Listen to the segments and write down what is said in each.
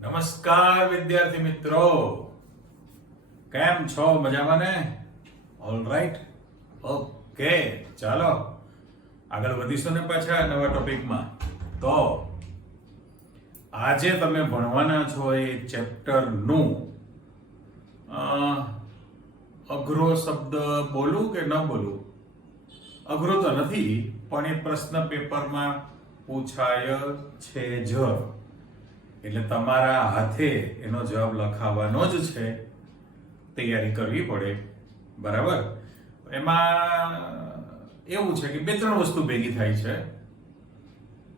નમસ્કાર વિદ્યાર્થી મિત્રો, કેમ છો? મજામાં ને? All right, okay. ચાલો આગળ વધીશું ને પાછા નવા ટોપિકમાં. તો આજે તમે ભણવાના છો એ ચેપ્ટરનું અઘરો શબ્દ બોલું કે ન બોલું? અઘરો તો નથી, પણ એ પ્રશ્ન પેપરમાં પૂછાય છે જ, એટલે તમારા હાથે એનો જવાબ લખાવવાનો જ છે. તૈયારી કરવી પડે, બરાબર? એમાં એવું છે કે બે ત્રણ વસ્તુ ભેગી થાય છે.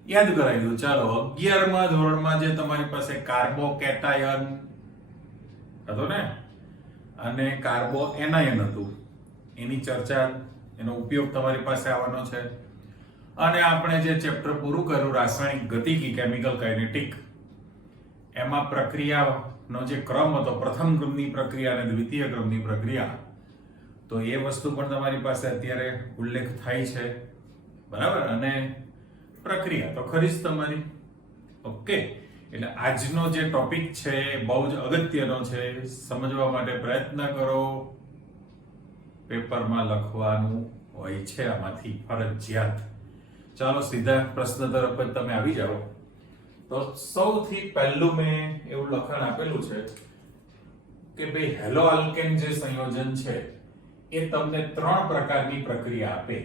યાદ કરાવી દઉં. ચાલો, 11મા ધોરણમાં જે તમારી પાસે કાર્બો કેટાયન હતો ને, અને કાર્બો એનાયન હતું, એની ચર્ચા, એનો ઉપયોગ તમારી પાસે આવવાનો છે. અને આપણે જે ચેપ્ટર પૂરું કર્યું રાસાયણિક ગતિકી, કેમિકલ કાઇનેટિક, એમાં પ્રક્રિયાનો જે ક્રમ હતો, પ્રથમ ક્રમની પ્રક્રિયા અને દ્વિતીય ક્રમની પ્રક્રિયા, તો એ વસ્તુ પણ તમારી પાસે અત્યારે ઉલ્લેખ થાય છે, બરાબર? અને પ્રક્રિયા તો ખરી જ તમારી. ઓકે, એટલે આજનો જે ટોપિક છે એ બહુ જ અગત્યનો છે. સમજવા માટે પ્રયત્ન કરો. પેપરમાં લખવાનું હોય છે આમાંથી ફરજિયાત. ચાલો સીધા પ્રશ્ન તરફ જ તમે આવી જાઓ. તો સૌથી પહેલું મેં એવું લખાણ આપેલું છે કે ભાઈ હેલો આલ્કેન જે સંયોજન છે એ તમને ત્રણ પ્રકારની પ્રક્રિયા આપે.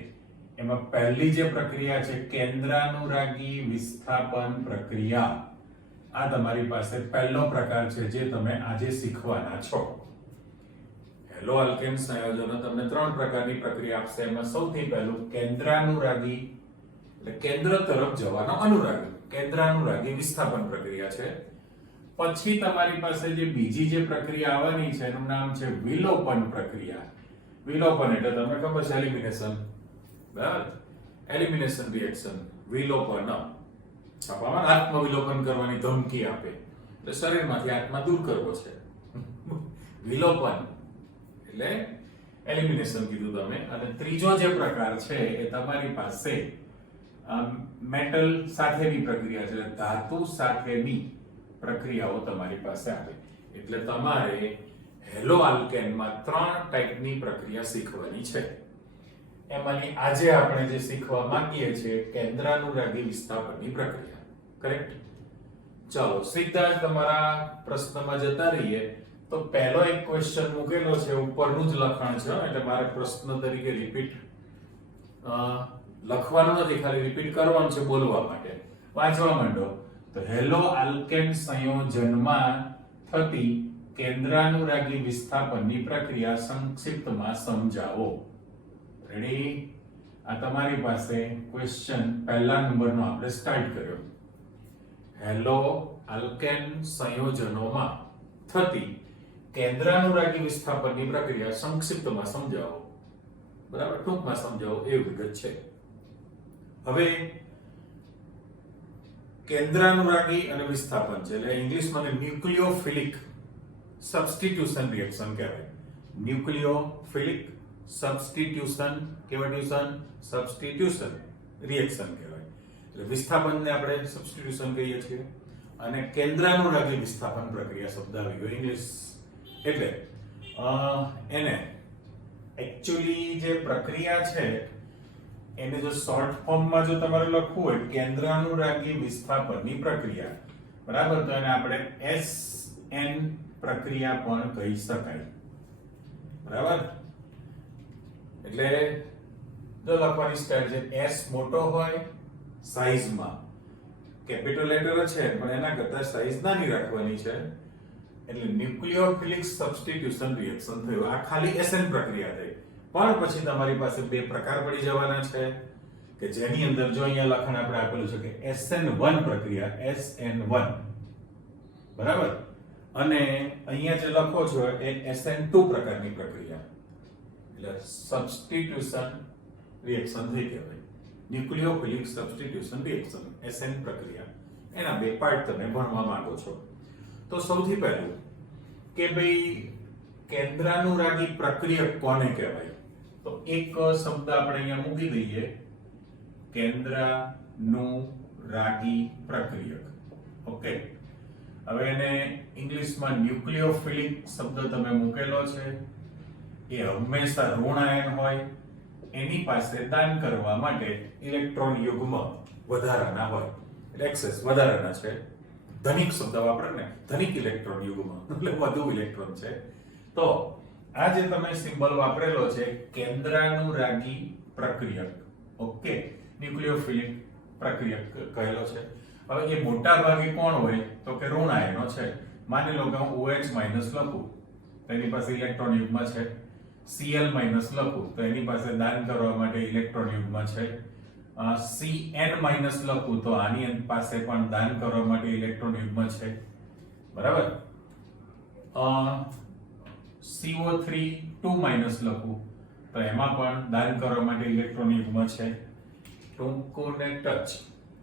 એમાં પહેલી જે પ્રક્રિયા છે કેન્દ્રાનુરાગી વિસ્થાપન પ્રક્રિયા. આ તમારી પાસે પહેલો પ્રકાર છે જે તમે આજે શીખવાના છો. હેલો આલ્કેન સંયોજનો તમને ત્રણ પ્રકારની પ્રક્રિયા આપશે. એમાં સૌથી પહેલું કેન્દ્રાનુરાગી, એટલે કેન્દ્ર તરફ જવાનો અનુરાગી, કેન્દ્રાનુરાગી વિસ્થાપન પ્રક્રિયા છે. પછી તમારી પાસે જે બીજી જે પ્રક્રિયા આવવાની છે એનું નામ છે વિલોપન પ્રક્રિયા. વિલોપન એટલે તમને ખબર છે એલિમિનેશન, બરાબર? એલિમિનેશન રિએક્શન, વિલોપન. છાપામાં આત્મવિલોપન કરવાની ધમકી આપે, એટલે શરીરમાંથી આત્મા દૂર કરવો છે. વિલોપન એટલે એલિમિનેશન કીધું તમે. અને ત્રીજો જે પ્રકાર છે એ તમારી પાસે મેટલ સાથેની પ્રક્રિયા છે, ધાતુ સાથેની પ્રક્રિયાઓ તમારી પાસે આવે. એટલે તમારે હેલો આલ્કેનમાં ત્રણ ટાઈપની પ્રક્રિયા શીખવાની છે. એમાંની આજે આપણે જે શીખવા માંગીએ છીએ કેન્દ્રાનુરાગી વિસ્થાપનની પ્રક્રિયા. કરેક્ટ? ચાલો સીધા જ તમારા પ્રશ્નમાં જતા રહીએ. તો પહેલો એક ક્વેશ્ચન મૂકેલો છે, ઉપરનું જ લખાણ છે, એટલે મારે પ્રશ્ન તરીકે રિપીટ લખવાનું નથી, ખાલી રિપીટ કરવાનું છે બોલવા માટે. વાંચવા માંડો. તો હેલો આલ્કેન સંયોજનમાં થતી કેન્દ્રાનુરાગી વિસ્થાપનની પ્રક્રિયા સંક્ષિપ્તમાં સમજાવો. રેડી? આ તમારી પાસે ક્વેશ્ચન પહેલા નંબરનો આપણે સ્ટાર્ટ કર્યો. હેલો આલ્કેન સંયોજનોમાં થતી કેન્દ્રાનુરાગી વિસ્થાપનની પ્રક્રિયા સંક્ષિપ્તમાં સમજાવો. બરાબર? ટૂંકમાં સમજાવો એવી વિગત છે. હવે કેન્દ્રાનુરાગી અને વિસ્થાપન છે, એટલે ઇંગ્લિશમાં ન્યુક્લિયોફિલિક સબસ્ટિટ્યુશન રિએક્શન કહેવાય. ન્યુક્લિયોફિલિક સબસ્ટિટ્યુશન સબસ્ટિટ્યુશન રિએક્શન કહેવાય. એટલે વિસ્થાપનને આપણે સબસ્ટિટ્યુશન કહીએ છીએ, અને કેન્દ્રાનુરાગી વિસ્થાપન પ્રક્રિયા શબ્દ આવી ગયો ઇંગ્લિશ. એટલે એને એકચ્યુઅલી જે પ્રક્રિયા છે એને જો શોર્ટ ફોર્મમાં જો તમારે લખવું હોય કેન્દ્રાનુરાગી વિસ્થાપનની પ્રક્રિયા, બરાબર, તો એને આપણે SN પ્રક્રિયા પણ કહી શકાય. બરાબર? એટલે જો લખવાની સ્ટાઇલ છે S મોટો હોય સાઈઝમાં, કેપિટલ લેટર છે પણ એના કરતા સાઈઝ નાની રાખવાની છે, એટલે ન્યુક્લિયોફિલિક સબસ્ટિટ્યુશન રિએક્શન થયું. આ ખાલી SN પ્રક્રિયા થઈ. પણ પછી તમારી પાસે બે પ્રકાર પડી જવાના છે કે જેની અંદર જો અહીંયા લખાણ આપણે આપેલું છે કે SN1 પ્રક્રિયા, SN1, બરાબર, અને અહીંયા જે લખો છો એ SN2 પ્રકારની પ્રક્રિયા, એટલે સબસ્ટિટ્યુશન રિએક્શન થઈ કહેવાય. ન્યુક્લિયોફિલિક સબસ્ટિટ્યુશન રિએક્શન, SN પ્રક્રિયા. એના બે પાર્ટ તમે ભણવા માંગો છો. તો સૌથી પહેલું કે ભાઈ કેન્દ્રાનુરાગી પ્રક્રિયક કોને કહેવાય? તો એક શબ્દ આપણે અહીંયા મૂકી દઈએ, કેન્દ્રાનુરાગી પ્રક્રિયક. ઓકે, હવે એને ઇંગ્લિશમાં ન્યુક્લિયોફિલિક શબ્દ તમે મૂકેલો છે. એ હંમેશા ઋણ આયન હોય, એની પાસે દાન કરવા માટે ઇલેક્ટ્રોન યુગ્મ વધારાના હોય, એટલે એક્સેસ વધારાના છે. ધનિક શબ્દ વાપરે ને, ધનિક ઇલેક્ટ્રોન યુગ્મ એટલે વધુ ઇલેક્ટ્રોન છે. તો આ જે તમે સિમ્બોલ વાપરેલો છે કેન્દ્રાનુરાગી પ્રક્રિયક, ઓકે, ન્યુક્લિયોફિલિક પ્રક્રિયક કહેલો છે. હવે એ મોટા ભાગે કોણ હોય તો કે ઋણ આયનો છે. માની લો કે હું OH- લખું તો એની પાસે ઇલેક્ટ્રોન યુગ્મ છે. Cl- લખું તો એની પાસે દાન કરવા માટે ઇલેક્ટ્રોન યુગ્મ છે. Cn- લખું તો આની પાસે પણ દાન કરવા માટે ઇલેક્ટ્રોન યુગ્મ છે. બરાબર. CO3 લખું તો એમાં પણ દાન કરવા માટે ઇલેક્ટ્રોન યુગ્મ છે. ટૂંકું ને ટચ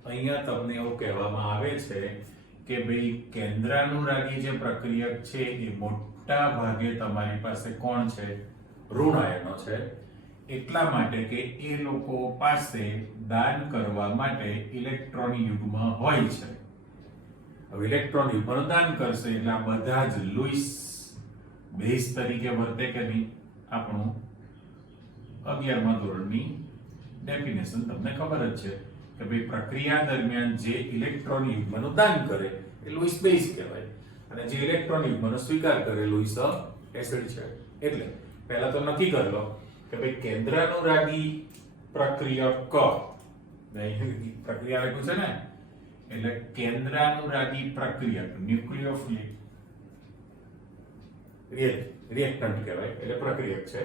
અહીંયા તમને એવું કહેવામાં આવે છે કે ભાઈ કેન્દ્રાનુરાગી જે પ્રક્રિયક છે એ મોટા ભાગે તમારી પાસે કોણ છે? ઋણ આયનો છે. એટલા માટે કે એ લોકો પાસે દાન કરવા માટે ઇલેક્ટ્રોન યુગ્મ હોય છે. હવે ઇલેક્ટ્રોન યુગ્મનું દાન કરશે એટલે આ બધા જ લુઈસ બેઝ તરીકે વર્તે કે નહીં? આપણું 11મા ધોરણની ડેફિનેશન તમને ખબર જ છે કે ભાઈ પ્રક્રિયા દરમિયાન જે ઇલેક્ટ્રોન યુગ્મનું દાન કરે એ લુઈસ બેઝ કહેવાય, અને જે ઇલેક્ટ્રોન યુગ્મનો સ્વીકાર કરે લુઈસ એસિડ છે. એટલે પહેલા તો નક્કી કરી લો કે ભાઈ કેન્દ્રાનુરાગી પ્રક્રિયક પ્રક્રિયા લખ્યું છે ને, એટલે કેન્દ્રાનુરાગી પ્રક્રિયક ન્યુક્લિયોફિલિક રિએક્ટન્ટ કહેવાય, એટલે પ્રક્રિયક છે.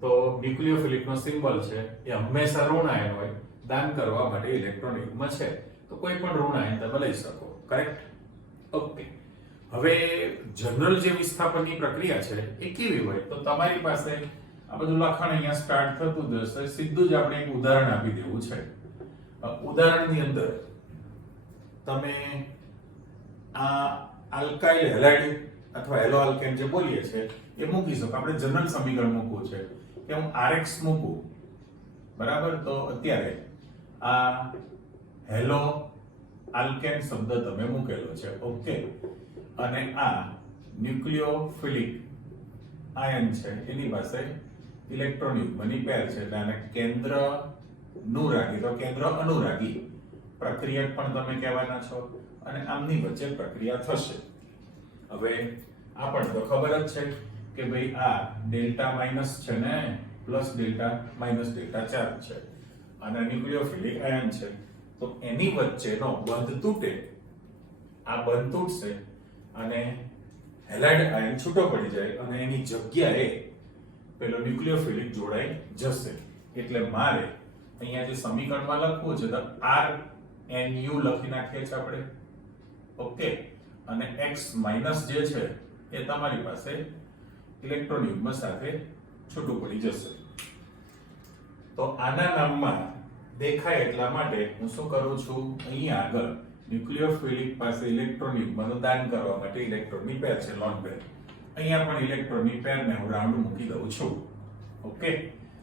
તો ન્યુક્લિયોફિલિક નો સિમ્બોલ છે એ હંમેશા ઋણ આયન હોય, દાન કરવા માટે ઇલેક્ટ્રોન યુગ્મ છે. તો કોઈ પણ ઋણ આયન તમે લઈ શકો, કરેક્ટ? ઓકે. હવે જનરલ જે વિસ્થાપનની પ્રક્રિયા છે એ કેવી હોય? તો તમારી પાસે આ બધું લખાણ અહીંયા સ્ટાર્ટ થતું જશે, સીધું જ આપણે એક ઉદાહરણ આપી દેવું છે. ઉદાહરણની અંદર તમે આ આલ્કાઇલ હેલાઇડ અથવા હેલો આલ્કેન જે બોલીએ છે એ મૂકી શકો. આપણે જનરલ સમીકરણ મૂકવું છે કે હું RX મૂકું, બરાબર? તો અત્યારે આ હેલો આલ્કેન શબ્દ તમે મૂકેલો છે, ઓકે, અને આ ન્યુક્લિયોફિલિક આયન છે એની પાસે ઇલેક્ટ્રોન યુગ્મની પેર છે, એટલે આને કેન્દ્ર નુરાગી તો કેન્દ્ર અનુરાગી પ્રક્રિયક પણ તમે કહેવાના છો, અને આમની વચ્ચે પ્રક્રિયા થશે. હવે આ પણ તો ખબર જ છે કે ભાઈ આ ડેલ્ટા માઇનસ છે ને plus delta minus delta charge છે, અને ન્યુક્લિયોફિલિક આયન છે. તો એની વચ્ચેનો બંધ તૂટે, આ બંધ તૂટશે અને હેલાઇડ આયન છૂટો પડી જાય અને એની જગ્યાએ પેલો ન્યુક્લિયોફિલિક જોડાઈ જશે. એટલે મારે અહીંયા જે સમીકરણમાં લખવું છે તો RNU લખી નાખીએ છીએ આપણે, ઓકે, અને X માઈનસ જે છે એ તમારી પાસે ઇલેક્ટ્રોન યુગ્મ સાથે છૂટું પડી જશે. તો આના નામમાં દેખાય એટલા માટે હું શું કરું છું, અહીંયા આગળ ન્યુક્લિયોફિલિક પાસે ઇલેક્ટ્રોન યુગ્મનું દાન કરવા માટે ઇલેક્ટ્રોનની પેર છે, લોન પેર. અહીંયા પણ ઇલેક્ટ્રોનની પેરને હું રાઉન્ડ મૂકી દઉં છું, ઓકે.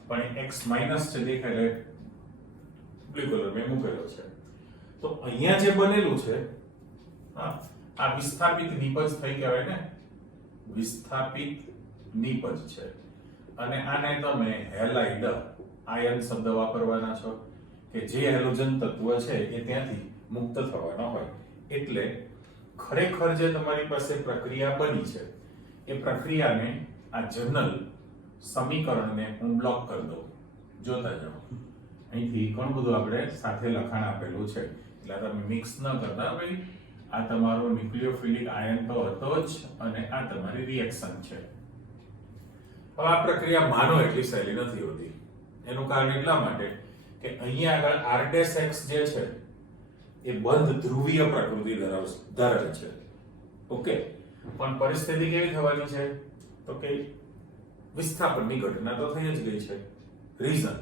પણ X માઈનસ છે દેખાય બ્લુ કલર મેં મૂકેલો છે. તો અહીંયા જે બનેલું છે આ વિસ્થાપિત નિપજ થઈ કહેવાય ને, વિસ્થાપિત નિપજ છે, અને આને તમે હેલાઇડ આયન શબ્દ વાપરવાના છો કે જે હેલોજન તત્વ છે એ ત્યાંથી મુક્ત થવાના હોય. એટલે ખરેખર જે તમારી પાસે પ્રક્રિયા બની છે એ પ્રક્રિયાને આ જનરલ સમીકરણને હું બ્લોક કરી દઉં. જોતા જાઓ, અહીંથી ઘણું બધું આપણે સાથે લખાણ આપેલું છે, એટલે તમે મિક્સ ન કરતા. ભાઈ આ તમારો ન્યુક્લિયોફિલિક આયન તો હતો જ, અને આ તમારી રિએક્શન છે. હવે આ પ્રક્રિયા માનો એટલી સહેલી નથી હોતી. એનું કારણ એટલા માટે કે અહીંયા આગળ R'(X) જે છે એ બંધ ધ્રુવીય પ્રકૃતિ ધરાવે છે, ઓકે. પણ પરિસ્થિતિ કેવી થવાની છે તો કે વિસ્થાપનની ઘટના તો થઈ જ ગઈ છે. રીઝન,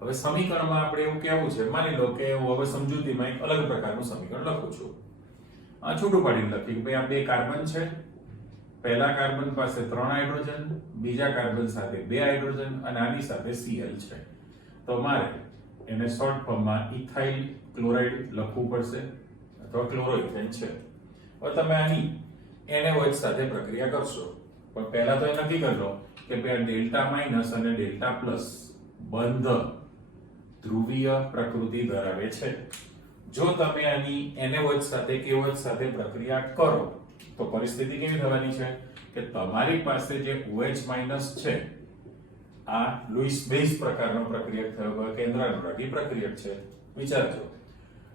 હવે સમીકરણમાં આપણે એવું કહેવું છે, માની લો કે હું હવે સમજૂતીમાં એક અલગ પ્રકારનું સમીકરણ લખું છું. આ છૂટું પાડીને લખી ભાઈ આ બે કાર્બન છે, પહેલા કાર્બન પાસે 3 હાઇડ્રોજન, બીજા કાર્બન સાથે 2 હાઇડ્રોજન, અને આની સાથે Cl છે. તો મારે એને શોર્ટ ફોર્મમાં ઇથાઇલ ક્લોરાઇડ લખવું પડશે, અથવા ક્લોરોઇથેન છે. હવે તમે આની NaOH સાથે પ્રક્રિયા કરશો, પણ પહેલા તો એ નક્કી કરી લો કે ભાઈ આ ડેલ્ટા માઇનસ અને ડેલ્ટા પ્લસ બંધ ધ્રુવીય પ્રકૃતિ ધરાવે છે. જો તમે આની NaOH સાથે KOH સાથે પ્રક્રિયા કરો તો પરિસ્થિતિ કેવી થવાની છે કે તમારી પાસે જે OH- છે આ લુઈસ બેઝ પ્રકારનો પ્રક્રિયક થયો, કેન્દ્રાનુરાગી પ્રક્રિયક છે. વિચારજો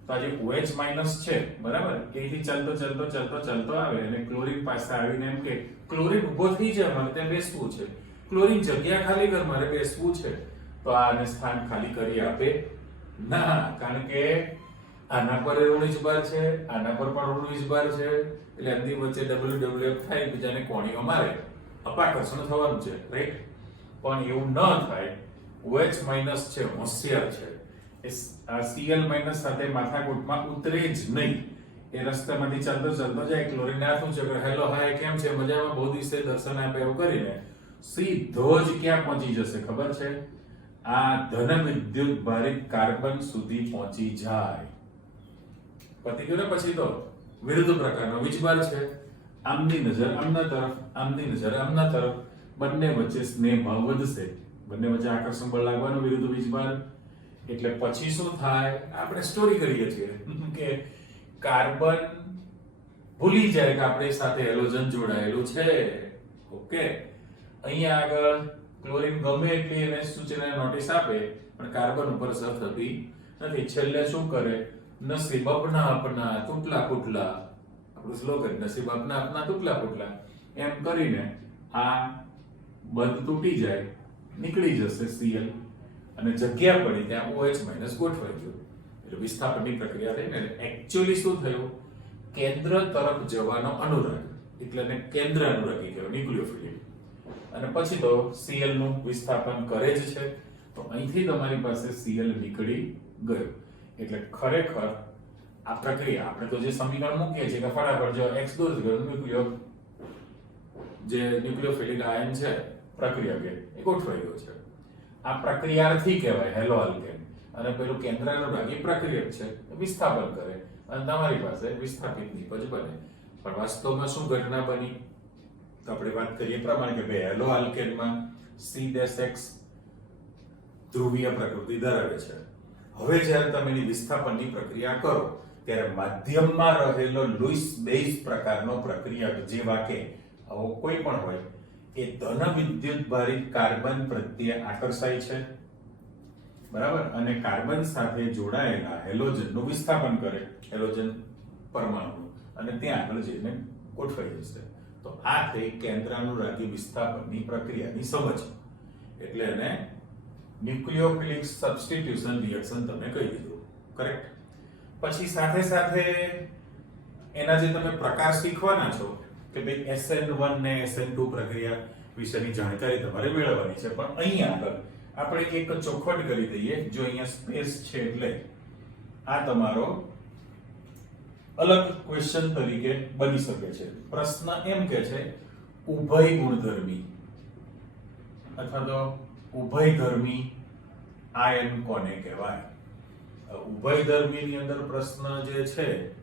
તો આ જે OH- છે બરાબર, એથી ચાલતો આવે અને ક્લોરીન પાસે આવીને એમ કે ક્લોરીન ઊભો થઈ જાય, મારે ત્યાં બેસવું છે, ક્લોરીન જગ્યા ખાલી કર, મારે બેસવું છે. તો આને સ્થાન ખાલી કરી આપે ના, કારણ કે આના પર ઋણ વીજભાર છે, આના પર પણ ઋણ વીજભાર છે, એટલે અંતિમ વચ્ચે WWF થાય, બીજાને કોણીઓ મારે, અપાકર્ષણ થવાનું છે, રાઈટ? પણ એવું ન થાય. OH- છે હોશિયાર છે, આ Cl- સાથે માથાકૂટમાં ઉતરે જ નહીં. એ રસ્તામાંથી ચાલતો જાય, ક્લોરીન આથું છે, હેલો હાય કેમ છે, મજામાં, બહુ દિવસે દર્શન આપે એવું કરીને સીધો જ ક્યાં પહોંચી જશે ખબર છે? આ ધન વિદ્યુત ભારિત કાર્બન સુધી પહોંચી જાય. પતી ગયું ને? પછી તો વિરુદ્ધ પ્રકારનો વીજભાર છે, આમની નજર આમના તરફ, આમની નજર આમના તરફ, બંને વચ્ચે સ્નેહ ભાવ વધશે, બંને વચ્ચે આકર્ષણ બળ લાગવાનું, વિરુદ્ધ વીજભાર. એટલે પછી શું થાય? આપણે સ્ટોરી કરીએ છીએ કે કાર્બન ભૂલી જાય કે આપણી સાથે હેલોજન જોડાયેલું છે. ઓકે, અહીંયા આગળ ક્લોરીન ગમે એટલી એને સૂચના નોટિસ આપે પણ કાર્બન ઉપર અસર થતી નથી. છેલ્લે શું કરે? નસીબ અપના અપના તૂટલા ફૂટલા, આપણું સ્લોગન નસીબ અપના અપના તૂટલા ફૂટલા, એમ કરીને આ બંધ તૂટી જાય, નીકળી જશે Cl અને જગ્યા પડી ત્યાં OH- ગોઠવાઈ ગયું. એટલે વિસ્થાપનની પ્રક્રિયા થઈ ને એક્ચ્યુઅલી શું થયું? કેન્દ્ર તરફ જવાનો અનુરાગ, એટલે એને કેન્દ્ર અનુરાગી કહેવાય, ન્યુક્લિયોફિલિક. અને પછી તો Cl નું વિસ્થાપન કરે જ છે, તો અહીંથી તમારી પાસે Cl નીકળી ગયો. એટલે ખરેખર આ પ્રક્રિયા આપણે તો જે સમીકરણ મૂકીએ છીએ કે ફટાફટ જો X દૂર ગયો, જે ન્યુક્લિયોફિલિક આયન છે પ્રક્રિયા કે એ ગોઠવાઈ ગયો છે. આ પ્રક્રિયાર્થી કહેવાય હેલો આલ્કેન, અને પેલું કેન્દ્રાનુરાગી પ્રક્રિયક છે, વિસ્થાપન કરે અને તમારી પાસે વિસ્થાપિત નિપજ બને. પણ વાસ્તવમાં શું ઘટના બની? તો આપણે વાત કરીએ પ્રમાણે કે ભાઈ હેલો આલ્કેનમાં C' ધ્રુવીય પ્રકૃતિ ધરાવે છે. હવે જ્યારે તમે એની વિસ્થાપનની પ્રક્રિયા કરો ત્યારે માધ્યમમાં રહેલો લુઈસ બેઝ પ્રકારનો પ્રક્રિયક, જેવા કે આવો કોઈ પણ હોય, એ ધન વિદ્યુત ભારિત કાર્બન પ્રત્યે આકર્ષાય છે, બરાબર, અને કાર્બન સાથે જોડાયેલા હેલોજનનું વિસ્થાપન કરે, હેલોજન પરમાણુ, અને ત્યાં આગળ જઈને ગોઠવાઈ જશે. તો આ થઈ કેન્દ્રાનુરાગી વિસ્થાપનની પ્રક્રિયાની સમજ. એટલે એને ન્યુક્લિયોફિલિક સબસ્ટિટ્યુશન રિએક્શન તમે કહી દીધું, કરેક્ટ? પછી સાથે સાથે એના જે તમે પ્રકાર શીખવાના છો કે ભાઈ SN1 ને SN2 પ્રક્રિયા વિશેની જાણકારી તમારે મેળવવાની છે. પણ અહીંયા આગળ આપણે એક ચોખવટ કરી દઈએ. જો અહીંયા સ્પેસ છે એટલે આ તમારો અલગ ક્વેશ્ચન તરીકે બની શકે છે. પ્રશ્ન એમ કે છે ઉભય ગુણધર્મી અથવા તો ઉભયધર્મી આયન કોને કહેવાય? ઉભયધર્મીની અંદર પ્રશ્ન જે છે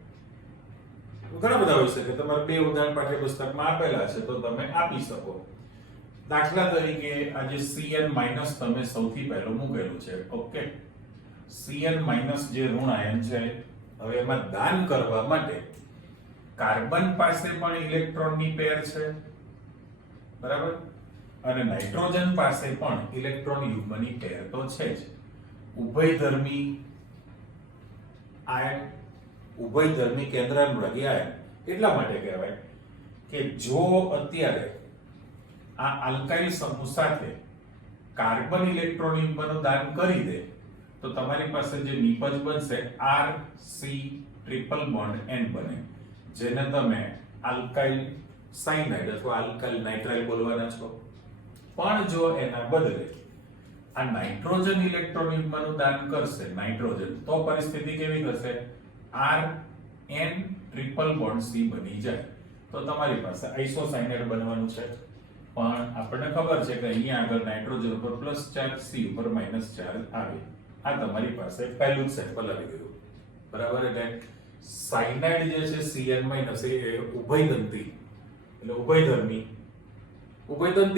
ઘણા બધા હોઈ શકે. તમારે બે ઉદાહરણ પાઠ્યપુસ્તકમાં આપેલા છે તો તમે આપી શકો. દાખલા તરીકે આ જે Cn- તમે સૌથી પહેલું મૂકેલું છે. ઓકે, Cn- જે ઋણ આયન છે, હવે એમાં દાન કરવા માટે કાર્બન પાસે પણ ઇલેક્ટ્રોનની પેર છે, બરાબર, અને નાઇટ્રોજન પાસે પણ ઇલેક્ટ્રોન યુગ્મની પેર તો છે જ. ઉભયધર્મી આયન, ઉભયધર્મી કેન્દ્રાનુરાગી આયન એટલા માટે કહેવાય કે જો અત્યારે આ આલ્કાઇલ સમૂહ સાથે કાર્બન ઇલેક્ટ્રોન યુગ્મનું દાન કરી દે તો તમારી પાસે જે નિપજ બનશે RC ટ્રિપલ બોન્ડ N બને, જેને તમે આલ્કાઇલ સાયનાઇડ અથવા આલ્કાઇલ નાઇટ્રાઇલ બોલવાના છો. પણ જો એના બદલે આ નાઇટ્રોજન ઇલેક્ટ્રોન યુગ્મનું દાન કરશે નાઇટ્રોજન, તો પરિસ્થિતિ કેવી થશે? RN ટ્રિપલ બોન્ડ C બની જાય. તો તમારી પાસે આઇસોસાયનાઇડ બનવાનું છે. પણ આપણને ખબર છે કે અહીંયા આગળ નાઇટ્રોજન ઉપર પ્લસ ચાર્જ, C ઉપર માઇનસ ચાર્જ આવે. આ તમારી પાસે પહેલું સેમ્પલ આવી ગયું, બરાબર. એટલે સાયનાઇડ જે છે Cn- એ ઉભયદંતી એટલે ઉભયધર્મી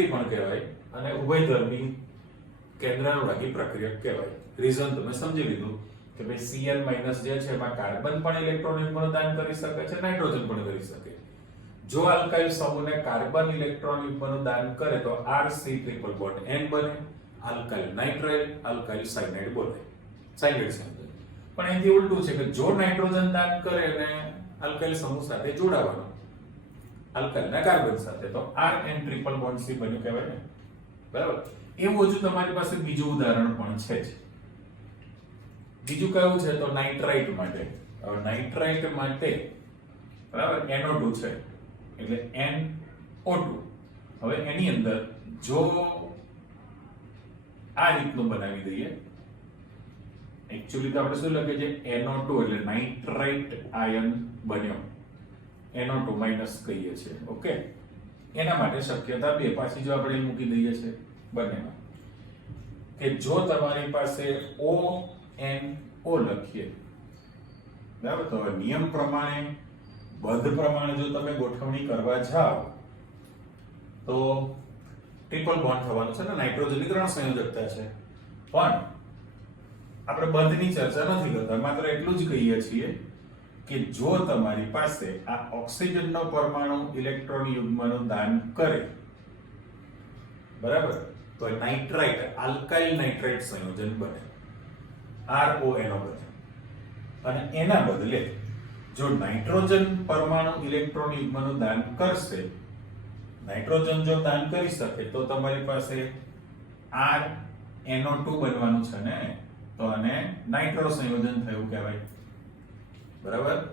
પણ કહેવાય અને ઉભયધર્મી કેન્દ્રાનુરાગી પ્રક્રિયક કહેવાય. રીઝન તમે સમજી લીધું કે ભાઈ Cn- જે છે એમાં કાર્બન પણ ઇલેક્ટ્રોન યુગ્મનું દાન કરી શકે છે, નાઇટ્રોજન પણ કરી શકે. જો આલ્કાઇલ સમૂહને કાર્બન ઇલેક્ટ્રોન યુગ્મનું દાન કરે તો RC ટ્રિપલ બોન્ડ N બને, આલ્કાઇલ નાઇટ્રાઇલ, આલ્કાઇલ સાયનાઇડ બને. સાયનાઇડ સમજો. પણ એથી ઉલટું છે કે જો નાઇટ્રોજન દાન કરે અને આલ્કાઇલ સમૂહ સાથે જોડાવાનો આલ્કાઇલના કાર્બન સાથે તો RN ટ્રિપલ બોન્ડ C બન્યું કહેવાય ને. બરાબર. એવું હજુ તમારી પાસે બીજું ઉદાહરણ પણ છે જ. બીજું કયું છે તો નાઇટ્રાઇટ માટે. હવે નાઇટ્રાઇટ માટે બરાબર NO2 છે એટલે NO2. હવે એની અંદર જો આ રીતનું બનાવી દઈએ, એકચ્યુઅલી તો આપણે શું લખીએ છીએ NO2 એટલે નાઇટ્રાઇટ આયન બન્યો, NO2 માઈનસ કહીએ છીએ. ઓકે, એના માટે શક્યતા બે. પાછી જો આપણે મૂકી દઈએ છીએ બંનેમાં કે જો તમારી પાસે ONO લખીએ બરાબર, તો હવે નિયમ પ્રમાણે બધ પ્રમાણે જો તમે ગોઠવણી કરવા જાઓ તો ટ્રિપલ બોન્ડ થવાનું છે ને, નાઇટ્રોજનની 3 સંયોજકતા છે. પણ આપણે બંધની ચર્ચા નથી કરતા, માત્ર એટલું જ કહીએ છીએ કે જો તમારી પાસે આ ઓક્સિજનનો પરમાણુ ઇલેક્ટ્રોન યુગ્મનું દાન કરે બરાબર, તો નાઇટ્રાઇટ આલ્કાઇલ નાઇટ્રાઇટ સંયોજન બને, RONO બને. અને એના બદલે જો નાઇટ્રોજન પરમાણુ ઇલેક્ટ્રોન યુગ્મનું દાન કરશે, નાઇટ્રોજન જો દાન કરી શકે તો તમારી પાસે RNO2 બનવાનું છે ને, તો આને નાઇટ્રો સંયોજન થયું કહેવાય. બરાબર.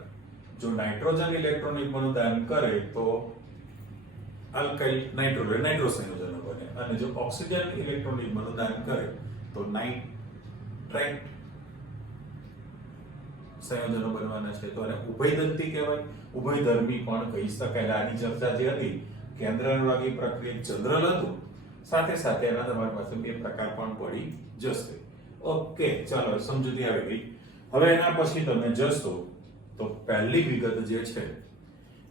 જો નાઇટ્રોજન ઇલેક્ટ્રોન યુગ્મનું દાન કરે તો આલ્કાઇલ નાઇટ્રો સંયોજનો બને, અને જો ઓક્સિજન ઇલેક્ટ્રોન યુગ્મનું દાન કરે તો નાઇટ્રાઇટ સંયોજનો બનવાના છે. તો આને ઉભયદંતી કહેવાય, ઉભયધર્મી પણ કહી શકાય. આની ચર્ચા જે હતી કેન્દ્રાનુરાગી પ્રક્રિયક જનરલ હતું, સાથે સાથે એના તમારી પાસે બે પ્રકાર પણ પડી જશે. ઓકે, ચાલો સમજૂતી આવી ગઈ. હવે એના પછી તમે જશો તો પહેલી વિગત જે છે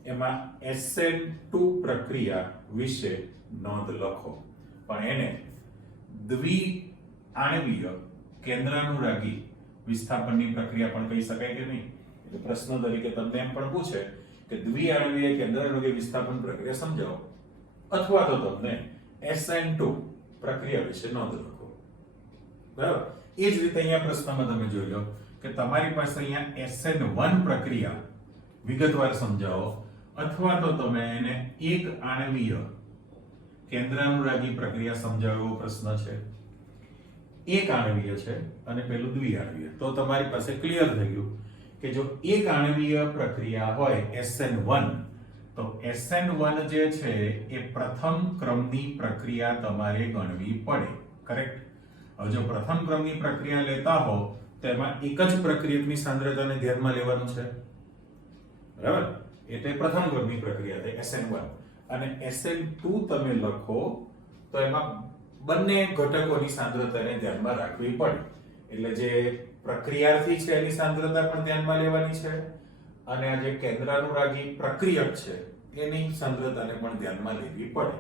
એમાં SN2 પ્રક્રિયા વિશે નોંધ લખો, પણ એને દ્વિઆણવીય કેન્દ્રાનુરાગી વિસ્થાપનની પ્રક્રિયા પણ કહી શકાય કે નહીં. એટલે પ્રશ્ન તરીકે તમને એમ પણ પૂછે કે દ્વિઆણવીય કેન્દ્રાનુરાગી વિસ્થાપન પ્રક્રિયા સમજાવો, અથવા તો તમને SN2 પ્રક્રિયા વિશે નોંધ લખો. બરાબર. એ જ રીતે અહીંયા પ્રશ્નમાં તમે જોઈ લો કે તમારી પાસે અહીંયા SN1 પ્રક્રિયા વિગતવાર સમજાવો, અથવા તો તમે એને એક આણવીય કેન્દ્રાનુરાગી પ્રક્રિયા સમજાવો એવો પ્રશ્ન છે. એક આણવીય છે અને પેલું દ્વિઆણવીય. તો તમારી પાસે ક્લિયર થઈ ગયું કે જો એક આણવીય પ્રક્રિયા હોય SN1, તો SN1 જે છે એ પ્રથમ ક્રમની પ્રક્રિયા તમારે ગણવી પડે. કરેક્ટ. હવે જો પ્રથમ ક્રમની પ્રક્રિયા લેતા હો તો એમાં એક જ પ્રક્રિયકની સાંદ્રતાને ધ્યાનમાં લેવાનું છે. બરાબર. એટલે પ્રથમ ક્રમની પ્રક્રિયા થઈ SN1. અને SN2 તમે લખો તો એમાં બંને ઘટકોની સાંદ્રતાને ધ્યાનમાં રાખવી પડે. એટલે જે પ્રક્રિયાર્થી છે એની સાંદ્રતા પણ ધ્યાનમાં લેવાની છે, અને આ જે કેન્દ્રાનુરાગી પ્રક્રિયક છે એની સાંદ્રતાને પણ ધ્યાનમાં લેવી પડે.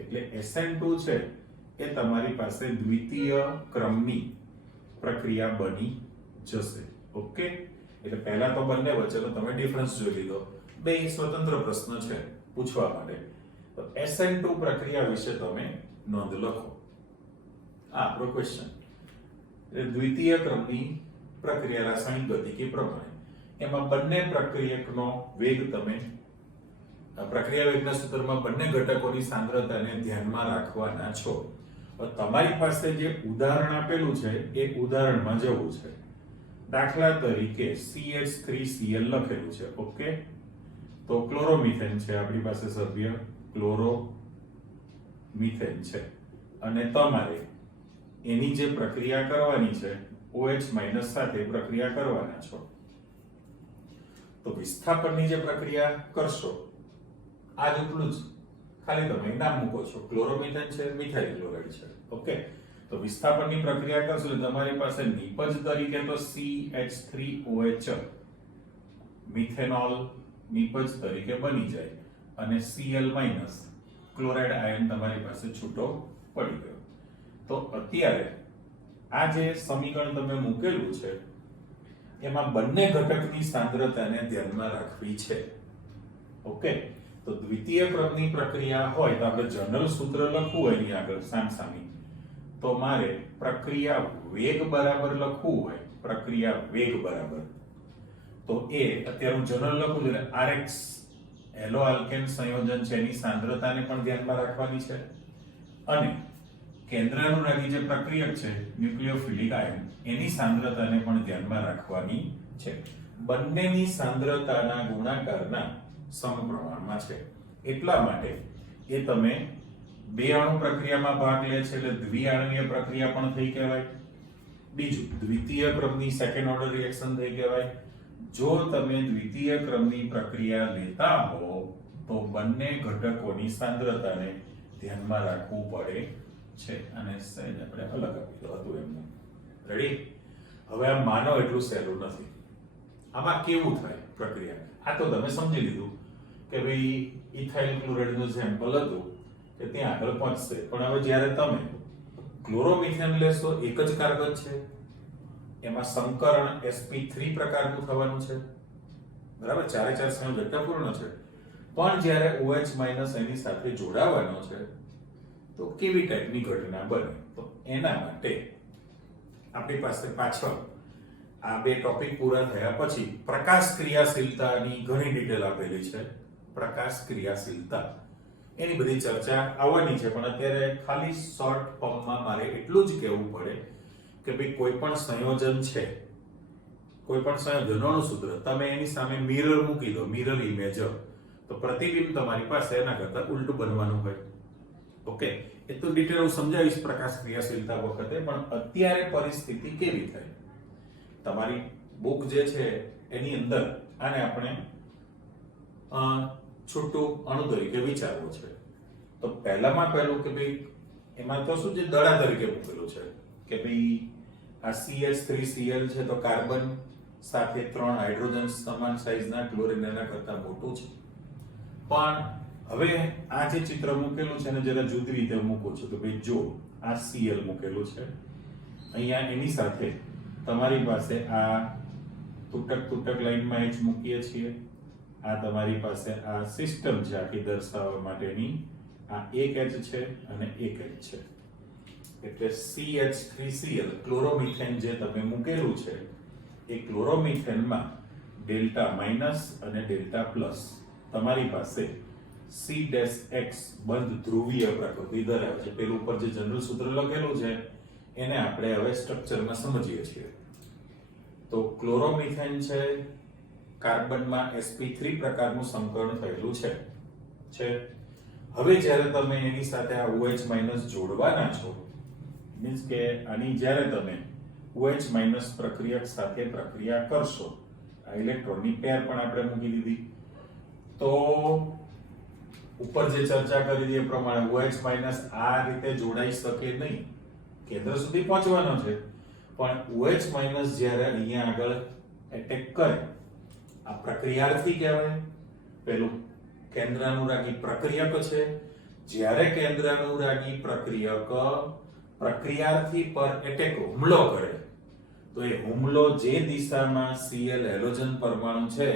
એટલે SN2 છે એ તમારી પાસે દ્વિતીય ક્રમની પ્રક્રિયા બની જશે. ઓકે, એટલે પહેલા તો બંને વચ્ચેનો તમે ડિફરન્સ જોઈ લીધો. બે સ્વતંત્ર પ્રશ્ન છે પૂછવા માટે. તો SN2 પ્રક્રિયા વિશે તમે નોંધ લખો. આપણો ક્વેશ્ચન દ્વિતીય ક્રમની પ્રક્રિયા રાસાયણિક ગતિકી પ્રમાણે, એમાં બંને પ્રક્રિયકનો વેગ તમે પ્રક્રિયા વેગના સૂત્રમાં બંને ઘટકોની સાંદ્રતાને ધ્યાનમાં રાખવાના છો. તમારી પાસે જે ઉદાહરણ આપેલું છે એ ઉદાહરણમાં જવું છે. દાખલા તરીકે CH3Cl લખેલું છે. ઓકે, તો ક્લોરોમિથેન છે આપણી પાસે સભ્ય, ક્લોરોમિથેન છે, અને તમારે એની જે પ્રક્રિયા કરવાની છે OH- સાથે પ્રક્રિયા કરવાના છો. તો વિસ્થાપનની જે પ્રક્રિયા કરશો આ જેટલું જ, ખાલી તમે નામ મૂકો છો. ક્લોરોમિથેન છે, મિથાઇલ ક્લોરાઇડ છે. ઓકે, તો વિસ્થાપનની પ્રક્રિયા કરશો એટલે તમારી પાસે નિપજ તરીકે તો CH3OH મિથેનોલ નિપજ તરીકે બની જાય અને Cl માઇનસ ક્લોરાઇડ આયન તમારી પાસે છૂટો પડી ગયો. તો અત્યારે આ જે સમીકરણ તમે મૂકેલું છે એમાં બંને ઘટકની સાંદ્રતાને ધ્યાનમાં રાખવી છે. ઓકે, તો દ્વિતીય ક્રમની પ્રક્રિયા હોય તો આપણે જનરલ સૂત્ર લખવું હોય એની આગળ સામસામી, તો મારે પ્રક્રિયા વેગ બરાબર લખવું હોય, પ્રક્રિયા વેગ બરાબર, તો એ અત્યારે હું જનરલ લખું છું એટલે Rx હેલો આલ્કેન સંયોજન છે એની સાંદ્રતાને પણ ધ્યાનમાં રાખવાની છે અને કેન્દ્રાનુરાગી જે પ્રક્રિયક છે ન્યુક્લિયોફિલિક આયન એની સાંદ્રતાને પણ ધ્યાનમાં રાખવાની છે. બંનેની સાંદ્રતાના ગુણાકારના સમપ્રમાણમાં છે. એટલા માટે એ તમે બે અણુ પ્રક્રિયામાં ભાગ લે છે એટલે દ્વિઆણવીય પ્રક્રિયા પણ થઈ કહેવાય. બીજું દ્વિતીય ક્રમની સેકન્ડ ઓર્ડર રિએક્શન થઈ કહેવાય. જો તમે દ્વિતીય ક્રમની પ્રક્રિયા લેતા હો તો બંને ઘટકોની સાંદ્રતાને ધ્યાનમાં રાખવું પડે છે અને સહેજ આપણે અલગ આપેલું હતું એમને. રેડી? હવે આ માનો એટલું સહેલું નથી. આમાં કેવું થાય પ્રક્રિયા? આ તો તમે સમજી લીધું કે ભાઈ ઇથાઇલ ક્લોરાઇડનું સેમ્પલ હતું કે ત્યાં આગળ પહોંચશે, પણ હવે જ્યારે તમે ક્લોરોમિથેન લેશો એક જ કાર્બન છે, એમાં સંકરણ sp3 પ્રકારનું થવાનું છે, બરાબર? ચારે ચાર સંયોજકતા પૂર્ણ છે, પણ જ્યારે OH- એની સાથે જોડાવાનો છે તો કેવી ટાઈપની ઘટના બને? તો એના માટે આપણી પાસે પાછળ આ બે ટોપિક પૂરા થયા પછી પ્રકાશ ક્રિયાશીલતાની ઘણી ડિટેલ આપેલી છે. પ્રકાશ ક્રિયાશીલતા એની બધી ચર્ચા આવવાની છે, પણ અત્યારે ખાલી શોર્ટ ફોર્મમાં મારે એટલું જ કહેવું પડે કે ભાઈ કોઈ પણ સંયોજન છે, કોઈ પણ સંયોજનોનું સૂત્ર તમે એની સામે મિરર મૂકી દો, મિરર ઇમેજ, તો પ્રતિબિંબ તમારી પાસે એના કરતા ઉલટું બનવાનું હોય. ઓકે, એ તો ડિટેલ હું સમજાવીશ પ્રકાશ ક્રિયાશીલતા વખતે, પણ અત્યારે પરિસ્થિતિ કેવી થાય તમારી બુક જે છે એની અંદર આને આપણે છૂટું અણુ તરીકે વિચારવું છે. તો પહેલામાં પહેલું કે ભાઈ એમાં તો શું છે, દડા તરીકે મૂકેલું છે કે ભાઈ આ CH3Cl છે તો કાર્બન સાથે 3 હાઇડ્રોજન સમાન સાઈઝના, ક્લોરીન એના કરતા મોટું છે. પણ હવે આ જે ચિત્ર મૂકેલું છે ને જરા જુદી રીતે મૂકું છું કે ભાઈ જો આ Cl મૂકેલું છે, અહીંયા એની સાથે તમારી પાસે આ તૂટક લાઈનમાં H મૂકીએ છીએ, આ તમારી પાસે આ સિસ્ટમ છે આખી દર્શાવવા માટેની, આ એક H છે અને એક H છે, એટલે CH3Cl ક્લોરોમિથેન જે તમે મૂકેલું છે એ ક્લોરોમિથેનમાં ડેલ્ટા માઇનસ અને ડેલ્ટા પ્લસ તમારી પાસે C' બંધ ધ્રુવીય પ્રકૃતિ ધરાવે છે. પેલું ઉપર જે જનરલ સૂત્ર લખેલું છે એને આપણે હવે સ્ટ્રક્ચરમાં સમજીએ છીએ. તો ક્લોરોમિથેન છે, કાર્બનમાં sp3 પ્રકારનું સંકરણ થયેલું છે. હવે જ્યારે તમે એની સાથે આ OH- જોડવાના છો, મીન્સ કે આની જ્યારે તમે OH- પ્રક્રિયક સાથે પ્રક્રિયા કરશો, આ ઇલેક્ટ્રોનની પેર પણ આપણે મૂકી દીધી, તો ઉપર જે ચર્ચા કરી હતી એ પ્રમાણે OH- આ રીતે જોડાઈ શકે નહીં, કેન્દ્ર સુધી પહોંચવાનો છે, પણ OH- જ્યારે અહીંયા આગળ એટેક કરે, આ પ્રક્રિયાર્થી કહેવાય. પેલું કેન્દ્રાનુરાગી પ્રક્રિયક છે. જ્યારે કેન્દ્રાનુરાગી પ્રક્રિયક પ્રક્રિયાર્થી પર એટેક હુમલો કરે તો એ હુમલો જે દિશામાં Cl હેલોજન પરમાણુ છે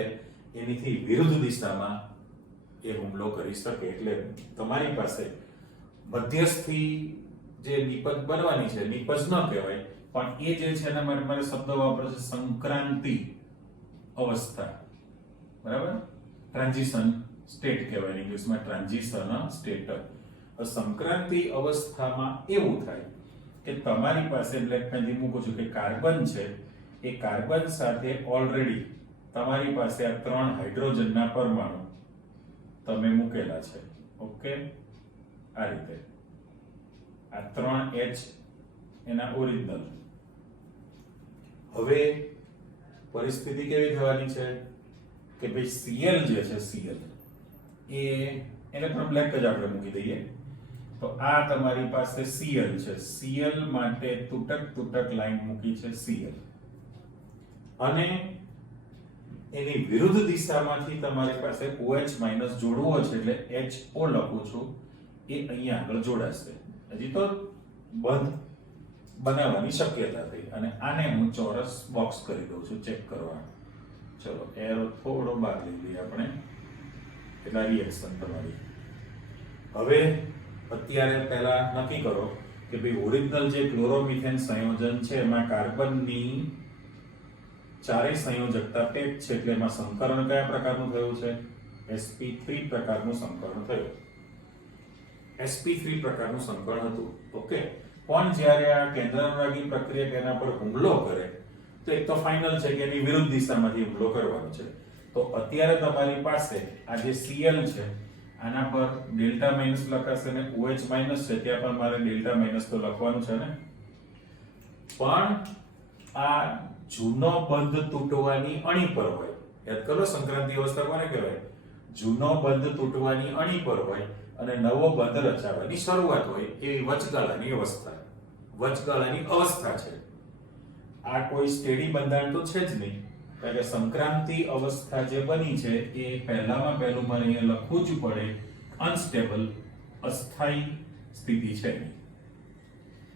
એનીથી વિરુદ્ધ દિશામાં એ હુમલો કરી શકે. એટલે તમારી પાસે મધ્યસ્થી જે નિપજ બનવાની છે, નિપજ ન કહેવાય પણ એ જે છે એના માટે મારે શબ્દ વાપરો છે સંક્રાંતિ અવસ્થા, બરાબર? ટ્રાન્ઝિશન સ્ટેટ કહેવાય ઇંગ્લિશમાં, ટ્રાન્ઝિશન સ્ટેટ. સંક્રાંતિ અવસ્થામાં એવું થાય કે તમારી પાસે બ્લેક પેનથી મૂકું છું કે કાર્બન છે, એ કાર્બન સાથે ઓલરેડી તમારી પાસે આ 3 હાઇડ્રોજનના પરમાણુ તમે મૂકેલા છે. ઓકે, આ રીતે આ 3H એના ઓરિજિનલ. હવે પરિસ્થિતિ કેવી થવાની છે કે ભાઈ Cl જે છે, Cl એને પણ બ્લેક જ આપણે મૂકી દઈએ. તો આ તમારી પાસે Cl છે, Cl માટે તૂટક લાઈન મૂકી છે Cl, અને એની વિરુદ્ધ દિશામાંથી તમારી પાસે OH માઈનસ જોડવો છે એટલે HO લખું છું, એ અહીંયા આગળ જોડાશે. હજી તો બંધ બનાવવાની શક્યતા થઈ અને આને હું ચોરસ બોક્સ કરી દઉં છું ચેક કરવા. ચલો એરો થોડો બહાર લઈ લઈએ આપણે, એટલે રિએક્શન તમારી. હવે અત્યારે પહેલા નક્કી કરો કે ભાઈ ઓરિજિનલ જે ક્લોરોમિથેન સંયોજન છે એમાં કાર્બનની ચારેય સંયોજકતા પેક છે, એટલે એમાં સંકરણ કયા પ્રકારનું થયું છે? sp3 પ્રકારનું સંકરણ થયું. sp3 પ્રકારનું સંકરણ હતું. ઓકે, પણ જ્યારે આ કેન્દ્રાનુરાગી પ્રક્રિયા એના પર હુમલો કરે તો એક તો ફાઇનલ છે કે એની વિરુદ્ધ દિશામાંથી હુમલો કરવાનો છે. તો અત્યારે તમારી પાસે આ જે Cl છે આના પર ડેલ્ટા માઈનસ લખાશે અને OH માઈનસ છે ત્યાં પણ મારે ડેલ્ટા માઈનસ તો લખવાનું છે ને. પણ આ જૂનો બંધ તૂટવાની અણી પર હોય, યાદ કરો સંક્રાંતિ અવસ્થા કોને કહેવાય? જૂનો બંધ તૂટવાની અણી પર હોય અને નવો બંધ રચાવાની શરૂઆત હોય, એ વચગાળાની અવસ્થા. વચગાળાની અવસ્થા છે. આ કોઈ સ્ટેડી બંધારણ તો છે જ નહીં, કારણ કે સંક્રાંતિ અવસ્થા જે બની છે એ પહેલામાં પહેલું મારે અહીંયા લખવું જ પડે, અનસ્ટેબલ અસ્થાયી સ્થિતિ છે.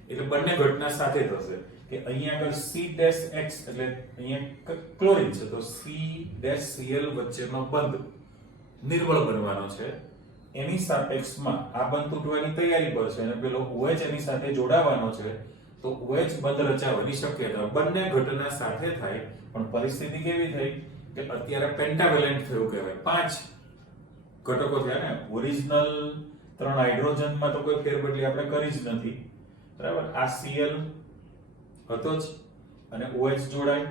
એટલે બંને ઘટના સાથે થશે કે અહીંયા આગળ C-X એટલે અહીંયા ક્લોરીન છે તો C-Cl વચ્ચેનો બંધ નિર્બળ બનવાનો છે. એની સાપેક્ષમાં આ બંધ તૂટવાની તૈયારી પર છે અને પેલો OH એની સાથે જોડાવાનો છે, તો OH બંધ રચાવાની શક્યતા. બંને ઘટના સાથે થાય, પણ પરિસ્થિતિ કેવી થઈ કે અત્યારે પેન્ટાવેલેન્ટ થયું કહેવાય. 5 ઘટકો થયા ને. ઓરિજિનલ 3 હાઇડ્રોજનમાં તો કોઈ ફેરબદલી આપણે કરી જ નથી, બરાબર. આ Cl હતો જ અને OH જોડાય,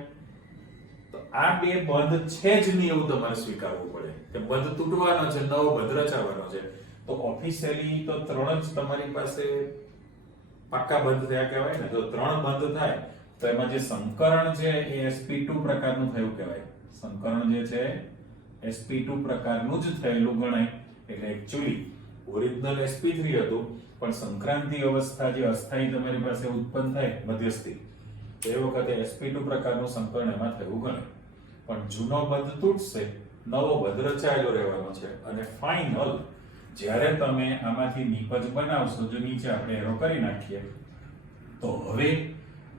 તો આ બે બંધ છે જ નહીં એવું તમારે સ્વીકારવું પડે કે બંધ તૂટવાનો છે, નવો બંધ રચાવાનો છે. તો ઓફિશિયલી તો 3 જ તમારી પાસે પાક્કા બંધ થયા કહેવાય ને. જો 3 બંધ થાય તો એમાં જે સંકરણ છે એ sp2 પ્રકારનું થયું કહેવાય. સંકરણ જે છે sp2 પ્રકારનું જ થયેલું ગણાય. એટલે એક્ચ્યુઅલી ઓરિજિનલ sp3 હતું, પણ સંક્રાંતિ અવસ્થા જે અસ્થાયી તમારી પાસે ઉત્પન્ન થાય મધ્યસ્થી, એ વખતે sp2 પ્રકારનું સંકરણ એમાં થયું ગણાય. પણ જૂનો બંધ તૂટશે, નવો બંધ રચાયેલો રહેવાનો છે. અને ફાઇનલ જ્યારે તમે આમાંથી નિપજ બનાવશો, જો નીચે આપણે એરો કરી નાખીએ તો હવે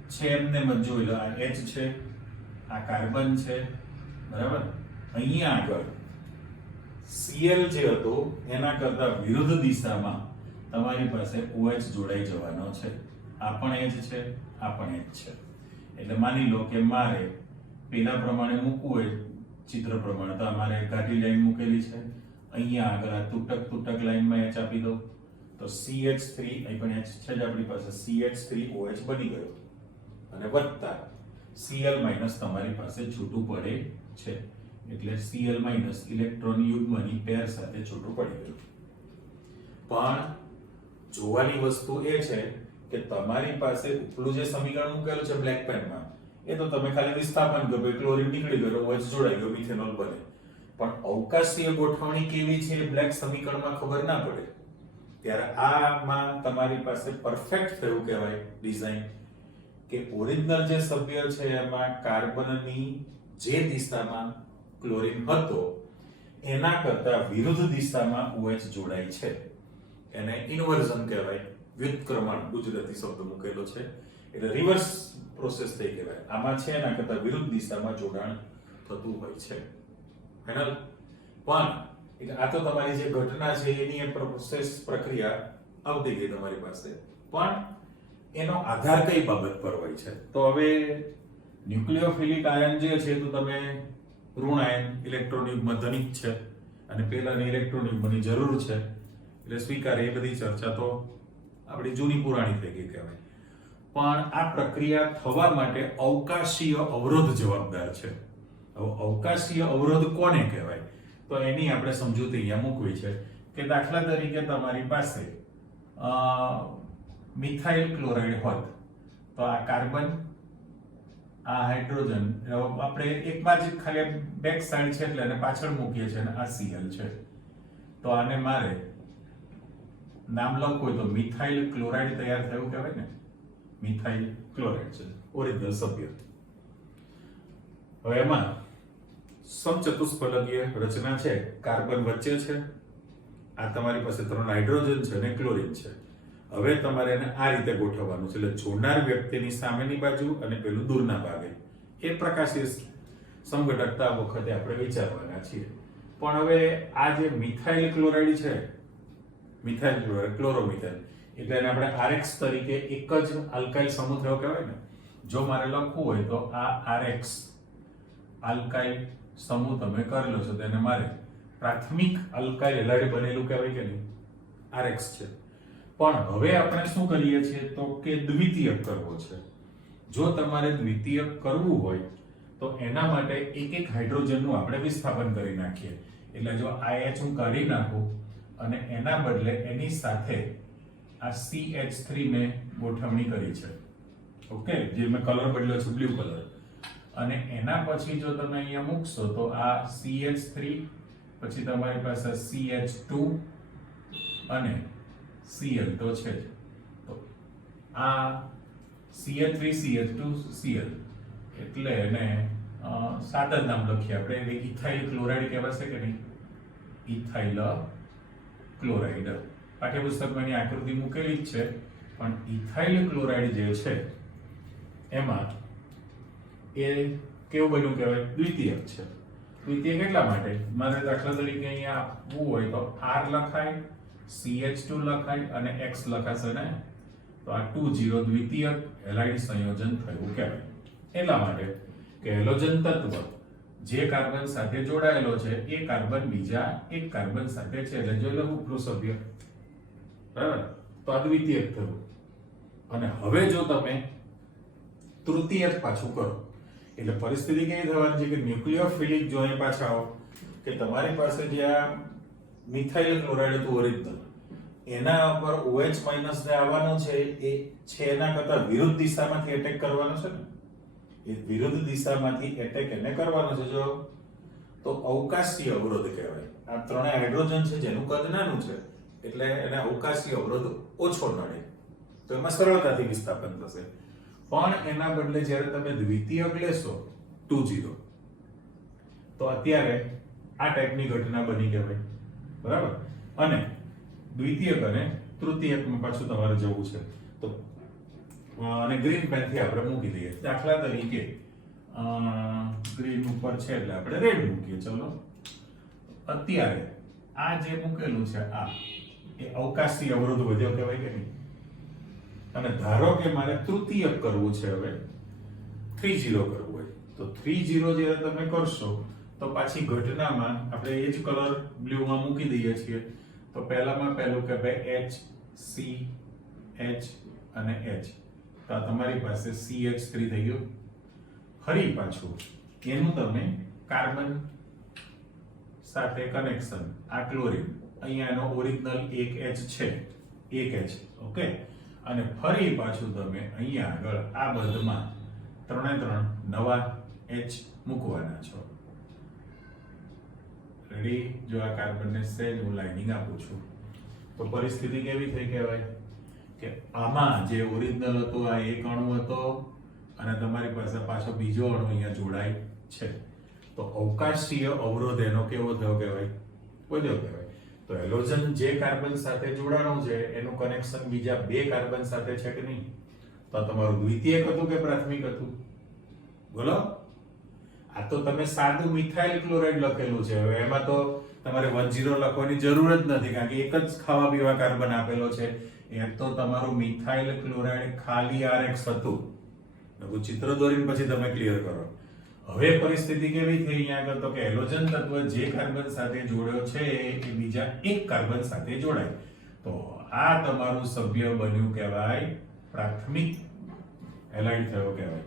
છે એમને મત જોઈ લો, આ H છે, આ કાર્બન છે, બરાબર. અહીંયા આગળ Cl જે હતો એના કરતા વિરુદ્ધ દિશામાં તમારી પાસે OH જોડાઈ જવાનો છે. આ પણ H છે, આ પણ H છે. એટલે માની લો કે મારે પેલા પ્રમાણે મૂકવું હોય ચિત્ર પ્રમાણે, તો અમારે ઘાટી લાઈન મૂકેલી છે. અહીંયા આગળ આ તૂટક લાઈનમાં H આપી દો તો CH3 અહીં પણ H છે જ આપણી પાસે, CH3OH બની ગયો અને વત્તા Cl માઈનસ તમારી પાસે છૂટું પડે છે. એટલે Cl માઈનસ ઇલેક્ટ્રોન યુગ્મની પેર સાથે છૂટું પડી ગયું. પણ જોવાની વસ્તુ એ છે કે તમારી પાસે ઉપલું જે સમીકરણ મૂકેલું છે બ્લેક પેનમાં, એ તો તમે ખાલી વિસ્થાપન કરો, ક્લોરીન નીકળી ગયો, OH જોડાઈ ગયો, મિથેનોલ બને. પણ અવકાશીય ગોઠવણી કેવી છે એ બ્લેક સમીકરણમાં ખબર ના પડે. ત્યારે આમાં તમારી પાસે પરફેક્ટ થયું કહેવાય ડિઝાઇન કે ઓરિજિનલ જે સભ્ય છે એમાં કાર્બનની જે દિશામાં ક્લોરીન હતો એના કરતા વિરુદ્ધ દિશામાં OH જોડાય છે. એને ઇન્વર્ઝન કહેવાય, વ્યુત્ક્રમણ ગુજરાતી શબ્દ મૂકેલો છે, એટલે રિવર્સ પ્રોસેસ થઈ કહેવાય. આમાં છે એના કરતા વિરુદ્ધ દિશામાં જોડાણ થતું હોય છે. ફાઇનલ. પણ આ તો તમારી જે ઘટના છે એની પ્રોસેસ પ્રક્રિયા આવતી ગઈ તમારી પાસે, પણ એનો આધાર કઈ બાબત પર હોય છે? તો હવે ન્યુક્લિયોફિલિક આયન જે છે તો તમે ઋણ આયન ઇલેક્ટ્રોન યુગ્મ ધનિક છે અને પેલાની ઇલેક્ટ્રોન યુગ્મની જરૂર છે એટલે સ્વીકારે. એ બધી ચર્ચા તો આપણી જૂની પુરાણી થઈ ગઈ કહેવાય. પણ આ પ્રક્રિયા થવા માટે અવકાશીય અવરોધ જવાબદાર છે. હવે અવકાશીય અવરોધ કોને કહેવાય? તો એની આપણે સમજૂતી અહીંયા મૂકવી છે કે દાખલા તરીકે તમારી પાસે મિથાઇલ ક્લોરાઇડ હોત તો આ કાર્બન, આ હાઇડ્રોજન, આપણે એક બાજુ ખાલી બેક સાઈડ છે એટલે એને પાછળ મૂકીએ છીએ અને આ Cl છે. તો આને મારે નામ લખવું હોય તો મિથાઇલ ક્લોરાઇડ તૈયાર થયું કહેવાય ને. મિથાઇલ ક્લોરાઇડ છે ઓરિજિનલ સભ્ય. હવે એમાં સમચતુષ્ફલકીય રચના છે, કાર્બન વચ્ચે છે, આ તમારી પાસે 3 હાઇડ્રોજન છે અને ક્લોરીન છે. હવે તમારે એને આ રીતે ગોઠવવાનું છે, એટલે જોનાર વ્યક્તિની સામેની બાજુ અને પેલું દૂરના ભાગે એ પ્રકાશીય સમઘટકતા વખતે આપણે વિચારવાના છીએ. પણ હવે આ જે મિથાઇલ ક્લોરાઇડ છે, મિથાઇલ ક્લોરાઇડ, ક્લોરોમિથાઇલ, એટલે એને આપણે RX તરીકે એક જ આલ્કાઇલ સમૂહ થયો કહેવાય ને. જો મારે લખવું હોય તો આ RX આલ્કાઇલ સમૂહ તમે કરેલો છો, તેને મારે પ્રાથમિક આલ્કાઇલ હેલાઇડ બનેલું કહેવાય કે નહીં, RX છે. પણ હવે આપણે શું કરીએ છીએ તો કે દ્વિતીયક કરવો છે. જો તમારે દ્વિતીયક કરવું હોય તો એના માટે એક હાઇડ્રોજનનું આપણે વિસ્થાપન કરી નાખીએ. એટલે જો IH હું કાઢી નાખું અને એના બદલે એની સાથે આ CH3 મેં ગોઠવણી કરી છે, ઓકે, જે મેં કલર બદલ્યો છે બ્લુ કલર, અને એના પછી જો તમે અહીંયા મૂકશો તો આ CH3, પછી તમારી પાસે CH2 અને Cl તો છે જ. તો આ CH3 CH2 Cl એટલે એને સાદા નામ લખીએ આપણે, ઇથાઇલ ક્લોરાઇડ કહેવાશે કે નહીં, ઇથાઇલ ક્લોરાઇડ. પાઠ્યપુસ્તકમાં એની આકૃતિ મૂકેલી જ છે, પણ ઇથાઇલ ક્લોરાઇડ જે છે એમાં એ કેવું બન્યું કહેવાય, દ્વિતીયક છે. દ્વિતીયક એટલા માટે મારે દાખલા તરીકે અહીંયા આપવું હોય તો R લખાય, CH2 લખાય અને X લખાશે ને, તો આ 2 દ્વિતીયક હેલાઇડ સંયોજન થયું કહેવાય. એટલા માટે કે હેલોજન તત્વ જે કાર્બન સાથે જોડાયેલો છે એ કાર્બન બીજા એક કાર્બન સાથે છે, એટલે જોઈ લો ઉપલું સભ્ય, બરાબર. તો આ દ્વિતીયક થયું. અને હવે જો તમે તૃતીયક પાછું કરો એટલે પરિસ્થિતિ કેવી થવાની છે કે ન્યુક્લિયોફિલિક જો અહીં પાછા આવો કે તમારી પાસે જે આ મિથાઇલ ક્લોરાઇડ હતું ઓરિજિનલ, એના ઉપર OH માઈનસ ને આવવાનું છે, એ છે એના કરતા વિરુદ્ધ દિશામાંથી એટેક કરવાનો છે ને, એ વિરુદ્ધ દિશામાંથી એટેક એને કરવાનો છે જો, તો અવકાશીય અવરોધ કહેવાય. આ ત્રણે હાઇડ્રોજન છે જેનું કદ નાનું છે એટલે એને અવકાશીય અવરોધ ઓછો નડે, તો એમાં સરળતાથી વિસ્થાપન થશે. પણ એના બદલે જ્યારે તમે દ્વિતીયક લેશો 2 તો અત્યારે આ ટાઈપની ઘટના બની કહેવાય, બરાબર. અને દ્વિતીયક અને તૃતીયકમાં પાછું તમારે જવું છે તો અને ગ્રીન પેનથી આપણે મૂકી દઈએ. દાખલા તરીકે ગ્રીન ઉપર છે એટલે આપણે રેડ મૂકીએ. ચલો, અત્યારે આ જે મૂકેલું છે આ એ અવકાશી અવરોધ વધ્યો કહેવાય કે નહીં. અને ધારો કે મારે તૃતીયક કરવું છે, હવે 3 કરવું હોય તો 3 જ્યારે તમે કરશો તો પાછી ઘટનામાં આપણે એ જ કલર બ્લુમાં મૂકી દઈએ છીએ. તો પહેલામાં પહેલું કે ભાઈ H, C, H અને H, તો આ તમારી પાસે CH3 થઈ ગયું. ફરી પાછું એનું તમે કાર્બન સાથે કનેક્શન, આ ક્લોરીન, અહીંયા એનો ઓરિજિનલ એક H છે, એક H, ઓકે. અને ફરી પાછું તમે અહીંયા આગળ આ બંધમાં 3 નવા H મૂકવાના છો. રેડી? જો આ કાર્બનને સેલ હું લાઇનિંગ આપું છું તો પરિસ્થિતિ કેવી થઈ કહેવાય કે આમાં જે ઓરિજિનલ હતો આ એક અણુ હતો અને તમારી પાસે પાછો બીજો અણુ અહીંયા જોડાય છે, તો અવકાશીય અવરોધ એનો કેવો થયો કહેવાય, વધ્યો કહેવાય. તો હેલોજન જે કાર્બન સાથે જોડાણું છે એનું કનેક્શન બીજા 2 કાર્બન સાથે છે કે નહીં, તો તમારું દ્વિતીયક હતું કે પ્રાથમિક હતું, બોલો. આ તો તમે સાદું મિથાઇલ ક્લોરાઇડ લખેલું છે, હવે એમાં તો તમારે 10 લખવાની જરૂર જ નથી, કારણ કે એક જ ખાવા પીવા કાર્બન આપેલો છે. એમ તો તમારું મિથાઇલ ક્લોરાઇડ ખાલી RX હતું. નવું ચિત્ર દોરીને પછી તમે ક્લિયર કરો. હવે પરિસ્થિતિ કેવી થઈ અહીંયા આગળ તો કે હેલોજન તત્વ જે કાર્બન સાથે જોડ્યો છે એ બીજા એક કાર્બન સાથે જોડાય, તો આ તમારું સભ્ય બન્યું કહેવાય પ્રાથમિક હેલાઇડ થયો કહેવાય.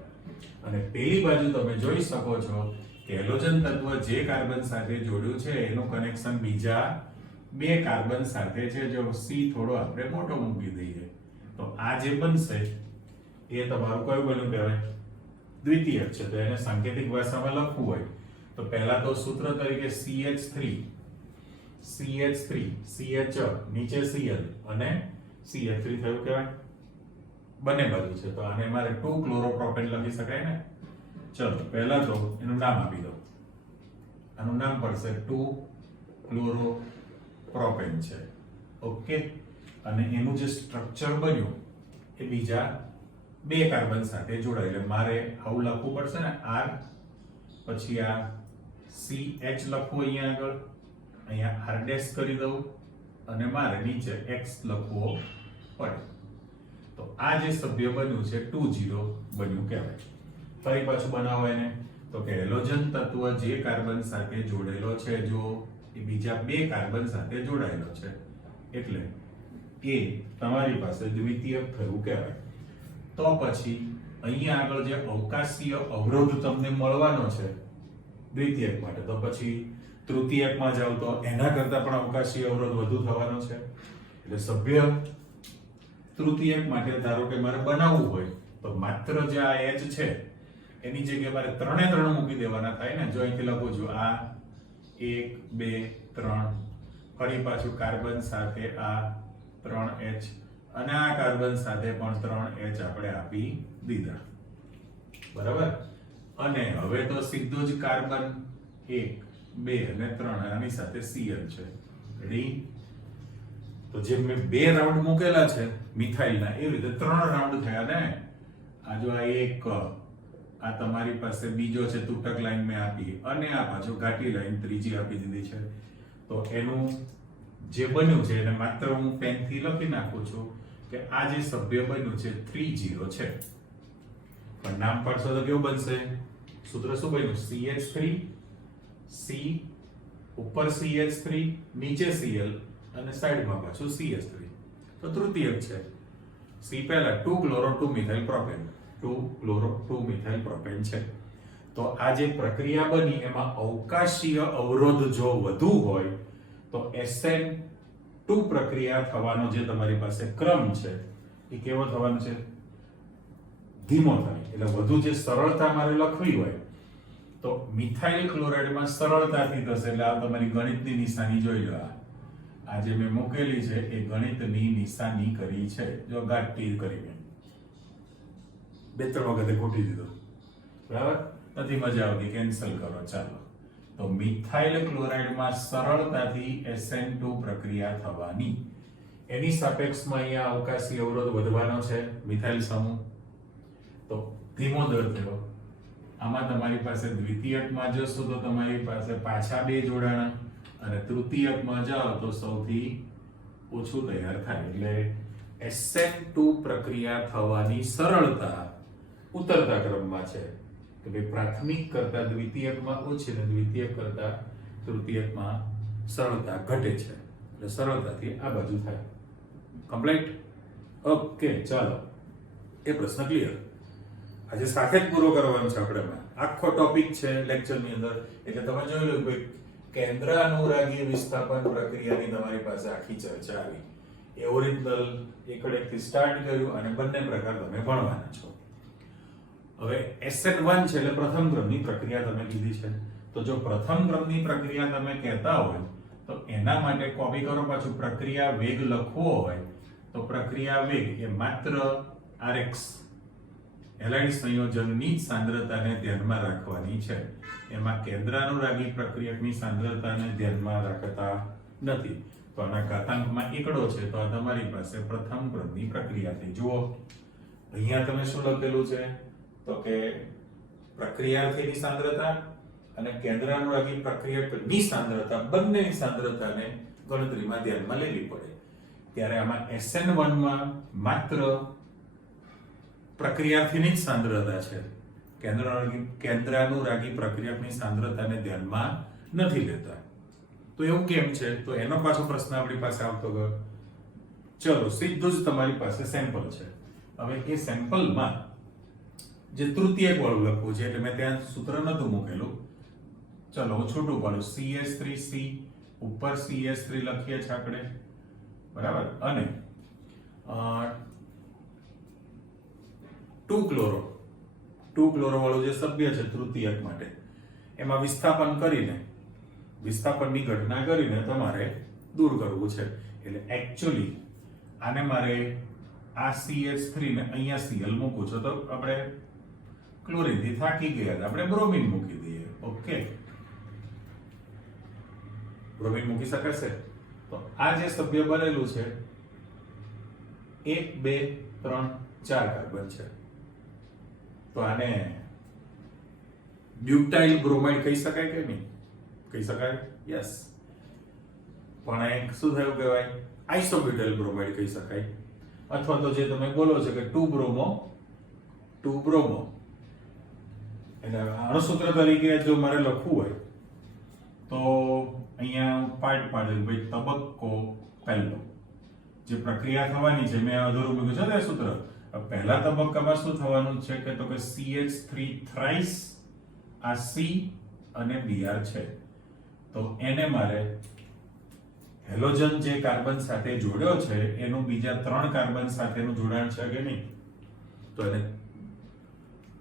અને પેલી બાજુ તમે જોઈ શકો છો કે હેલોજન તત્વ જે કાર્બન સાથે જોડ્યું છે એનું કનેક્શન બીજા 2 કાર્બન સાથે છે. જો C થોડો આપણે મોટો મૂકી દઈએ તો આ જે બનશે એ તમારું કયું બન્યું કહેવાય, દ્વિતીયક છે. તો એને સાંકેતિક ભાષામાં લખવું હોય તો પહેલા તો સૂત્ર તરીકે CH3 CH નીચે Cl અને CH3 થયું કહેવાય, બંને બાજુ છે. તો આને મારે 2 ક્લોરોપ્રોપેન લખી શકાય ને. ચલો પહેલા તો એનું નામ આપી દો આનું નામ પડશે 2 ક્લોરોપ્રોપેન છે. ઓકે, અને એનું જે સ્ટ્રક્ચર બન્યું એ બીજા 2 કાર્બન સાથે જોડાય. એટલે મારે આવું લખવું પડશે ને, R પછી આ CH લખવું અહીંયા આગળ, અહીંયા R ડેશ કરી દઉં અને મારે નીચે X લખવો પડે. તો આ જે સભ્ય બન્યું છે 2 બન્યું કહેવાય. ફરી પાછું બનાવો એને, તો કે હેલોજન તત્વ જે કાર્બન સાથે જોડેલો છે, જો એ બીજા 2 કાર્બન સાથે જોડાયેલો છે, એટલે એ તમારી પાસે દ્વિતીયક થયું કહેવાય. તો પછી અહીંયા આગળ જે અવકાશીય અવરોધ તમને મળવાનો છે દ્વિતીયક માટે, તો પછી તૃતીયકમાં જાવ તો એના કરતા પણ અવકાશીય અવરોધ વધુ થવાનો છે. એટલે સભ્ય તૃતીયક માટે ધારો કે મારે બનાવવું હોય તો માત્ર જે આ H છે એની જગ્યાએ મારે 3 મૂકી દેવાના થાય ને. જો અહીંથી લખું છું આ 1 2 3, ફરી પાછું કાર્બન સાથે આ 3H અને આ કાર્બન સાથે પણ 3H આપણે આપી દીધા, બરાબર. અને હવે તો સીધું જ કાર્બન 1 2 અને 3 આની સાથે Cl છે. રેડી? તો જે મેં 2 રાઉન્ડ મૂકેલા છે મિથાઇલના, એ રીતે 3 રાઉન્ડ થયા ને. આ જો આ એક, આ તમારી પાસે બીજો છે તૂટક લાઈન મેં આપી, અને આ પાછો ઘાટી લાઈન ત્રીજી આપી દીધી છે. તો એનું જે બન્યું છે એને માત્ર હું પેનથી લખી નાખું છું કે આ જે સભ્ય બન્યું છે 30 છે. પણ નામ પાડશો તો કેવું બનશે? સૂત્ર શું બન્યું? CH3 C ઉપર CH3 નીચે Cl અને સાઈડમાં પાછું CH3. તો તૃતીયક છે. C પહેલા 2 chloro 2 methyl propane, 2 chloro 2 methyl propane છે. તો આ જે પ્રક્રિયા બની એમાં અવકાશીય અવરોધ જો વધુ હોય તો SN2 પ્રક્રિયા થવાનો જે તમારી પાસે ક્રમ છે એ કેવો થવાનો છે? ધીમો થાય. એટલે વધુ જે સરળતા મારે લખવી હોય તો મિથાઇલ ક્લોરાઇડમાં સરળતાથી થશે. એટલે આ તમારી ગણિતની નિશાની જોઈ લો. આ જે મેં મૂકેલી છે એ ગણિતની નિશાની કરી છે. જો ગાંઠ કરીને 2-3 વખતે ખોટી દીધો, બરાબર? નથી મજા આવતી, કેન્સલ કરો. ચાલો, તો મિથાઇલ ક્લોરાઇડમાં સરળતાથી SN2 પ્રક્રિયા થવાની, એની સાપેક્ષમાં અહીંયા અવકાશી અવરોધ વધવાનો છે મિથાઇલ સમૂહ. તો ધીમો દર થયો. આમાં તમારી પાસે દ્વિતીયકમાં જશો તો તમારી પાસે પાછા 2 જોડાણા, અને તૃતીયકમાં જાઓ તો સૌથી ઓછું તૈયાર થાય. એટલે SN2 પ્રક્રિયા થવાની સરળતા ઉતરતા ક્રમમાં છે કે ભાઈ પ્રાથમિક કરતા દ્વિતીયકમાં ઓછી અને દ્વિતીયક કરતા તૃતીયકમાં સરળતા ઘટે છે. એટલે સરળતાથી આ બાજુ થાય. કમ્પ્લીટ? ઓકે, ચાલો, એ પ્રશ્ન ક્લિયર. આજે સાથે જ પૂરો કરવાનો છે આપણે. આખો ટોપિક છે લેક્ચરની અંદર. એટલે તમે જોઈ લો ભાઈ, કેન્દ્ર અનુરાગી વિસ્થાપન પ્રક્રિયાની તમારી પાસે આખી ચર્ચા આવી. એ ઓરિજિનલ એકડેકથી સ્ટાર્ટ કર્યું અને બંને પ્રકાર તમે ભણવાના છો. હવે SN1 છે એટલે પ્રથમ ક્રમની પ્રક્રિયા તમે કીધી છે. તો જો પ્રથમ ક્રમની પ્રક્રિયા તમે કહેતા હોય તો એના માટે કોપી કરો. પાછું પ્રક્રિયા વેગ લખવો હોય તો પ્રક્રિયા વેગ એ માત્ર Rx હેલાઇડ સંયોજનની સાંદ્રતાને ધ્યાનમાં રાખવાની છે. એમાં કેન્દ્રાનુરાગી પ્રક્રિયકની સાંદ્રતાને ધ્યાનમાં રાખતા નથી. તો આના ઘાતાંકમાં એકડો છે, તો આ તમારી પાસે પ્રથમ ક્રમની પ્રક્રિયા થઈ. જુઓ અહીંયા તમે શું લખેલું છે? તો કે પ્રક્રિયાર્થીની સાંદ્રતા અને કેન્દ્રાનુરાગી પ્રક્રિયકની સાંદ્રતા, બંનેની સાંદ્રતાને ગણતરીમાં ધ્યાનમાં લેવી પડે. ત્યારે આમાં SN1 માં માત્ર પ્રક્રિયાર્થીની જ સાંદ્રતા છે, કેન્દ્રાનુરાગી પ્રક્રિયકની સાંદ્રતાને ધ્યાનમાં નથી લેતા. તો એવું કેમ છે? તો એનો પાછો પ્રશ્ન આપણી પાસે આવતો ગયો. ચલો, સીધું જ તમારી પાસે સેમ્પલ છે. હવે એ સેમ્પલમાં જે તૃતીયક વાળું લખવું છે, એટલે મેં ત્યાં સૂત્ર નતું મૂકેલું. ચલો, હું છૂટું પાડું. CH3C ઉપર CH3 લખીએ છીએ આપણે, બરાબર. અને 2 ક્લોરો વાળું જે સભ્ય છે તૃતીયક માટે, એમાં વિસ્થાપનની ઘટના કરીને તમારે દૂર કરવું છે. એટલે એકચ્યુઅલી આને મારે આ CH3 ને અહીંયા Cl મૂકું છું, તો આપણે ક્લોરીનથી થાકી ગયા, આપણે બ્રોમિન મૂકી દઈએ. ઓકે, બ્રોમિન મૂકી શકાશે? તો આ જે સભ્ય બનેલું છે 1 2 3 4 કાર્બન છે, તો આને બ્યુટાઇલ બ્રોમાઇડ કહી શકાય કે નહીં? કહી શકાય, યસ. પણ એક શું થયું કહેવાય? આઇસોબ્યુટાઇલ બ્રોમાઇડ કહી શકાય. અથવા તો જે તમે બોલો છો કે 2 બ્રોમો, એના અણુસૂત્ર તરીકે જો મારે લખવું હોય તો અહીંયા પાર્ટ પાડેલું ભાઈ તબક્કો પહેલો જે પ્રક્રિયા થવાની છે મેં અધૂરું મૂક્યું છે ને સૂત્ર. પહેલા તબક્કામાં શું થવાનું છે કે તો કે CH3 થ્રાઇસ આ C અને Br છે, તો એને મારે હેલોજન જે કાર્બન સાથે જોડ્યો છે એનું બીજા 3 કાર્બન સાથેનું જોડાણ છે કે નહીં? તો એને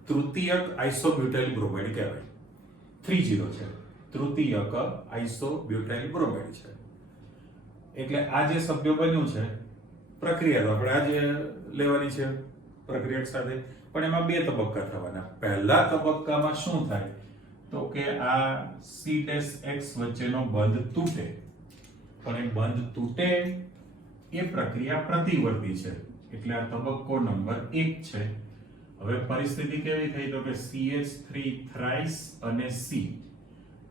તૃતીયક આઇસોબ્યુટાઇલ બ્રોમાઇડ કહેવાય. 30 છે, તૃતીયક આઇસોબ્યુટાઇલ બ્રોમાઇડ છે. એટલે આ જે સભ્ય બન્યું છે પ્રક્રિયા આપણે આજે લેવાની છે પ્રક્રિયક સાથે, પણ એમાં 2 તબક્કા થવાના. પહેલા તબક્કામાં શું થાય તો કે આ C'(X) વચ્ચેનો બંધ તૂટે, પણ એ બંધ તૂટે એ પ્રક્રિયા પ્રતિવર્તી છે, એટલે આ તબક્કો નંબર 1 છે. હવે પરિસ્થિતિ કેવી થઈ તો કે CH3 થ્રાઇસ અને C,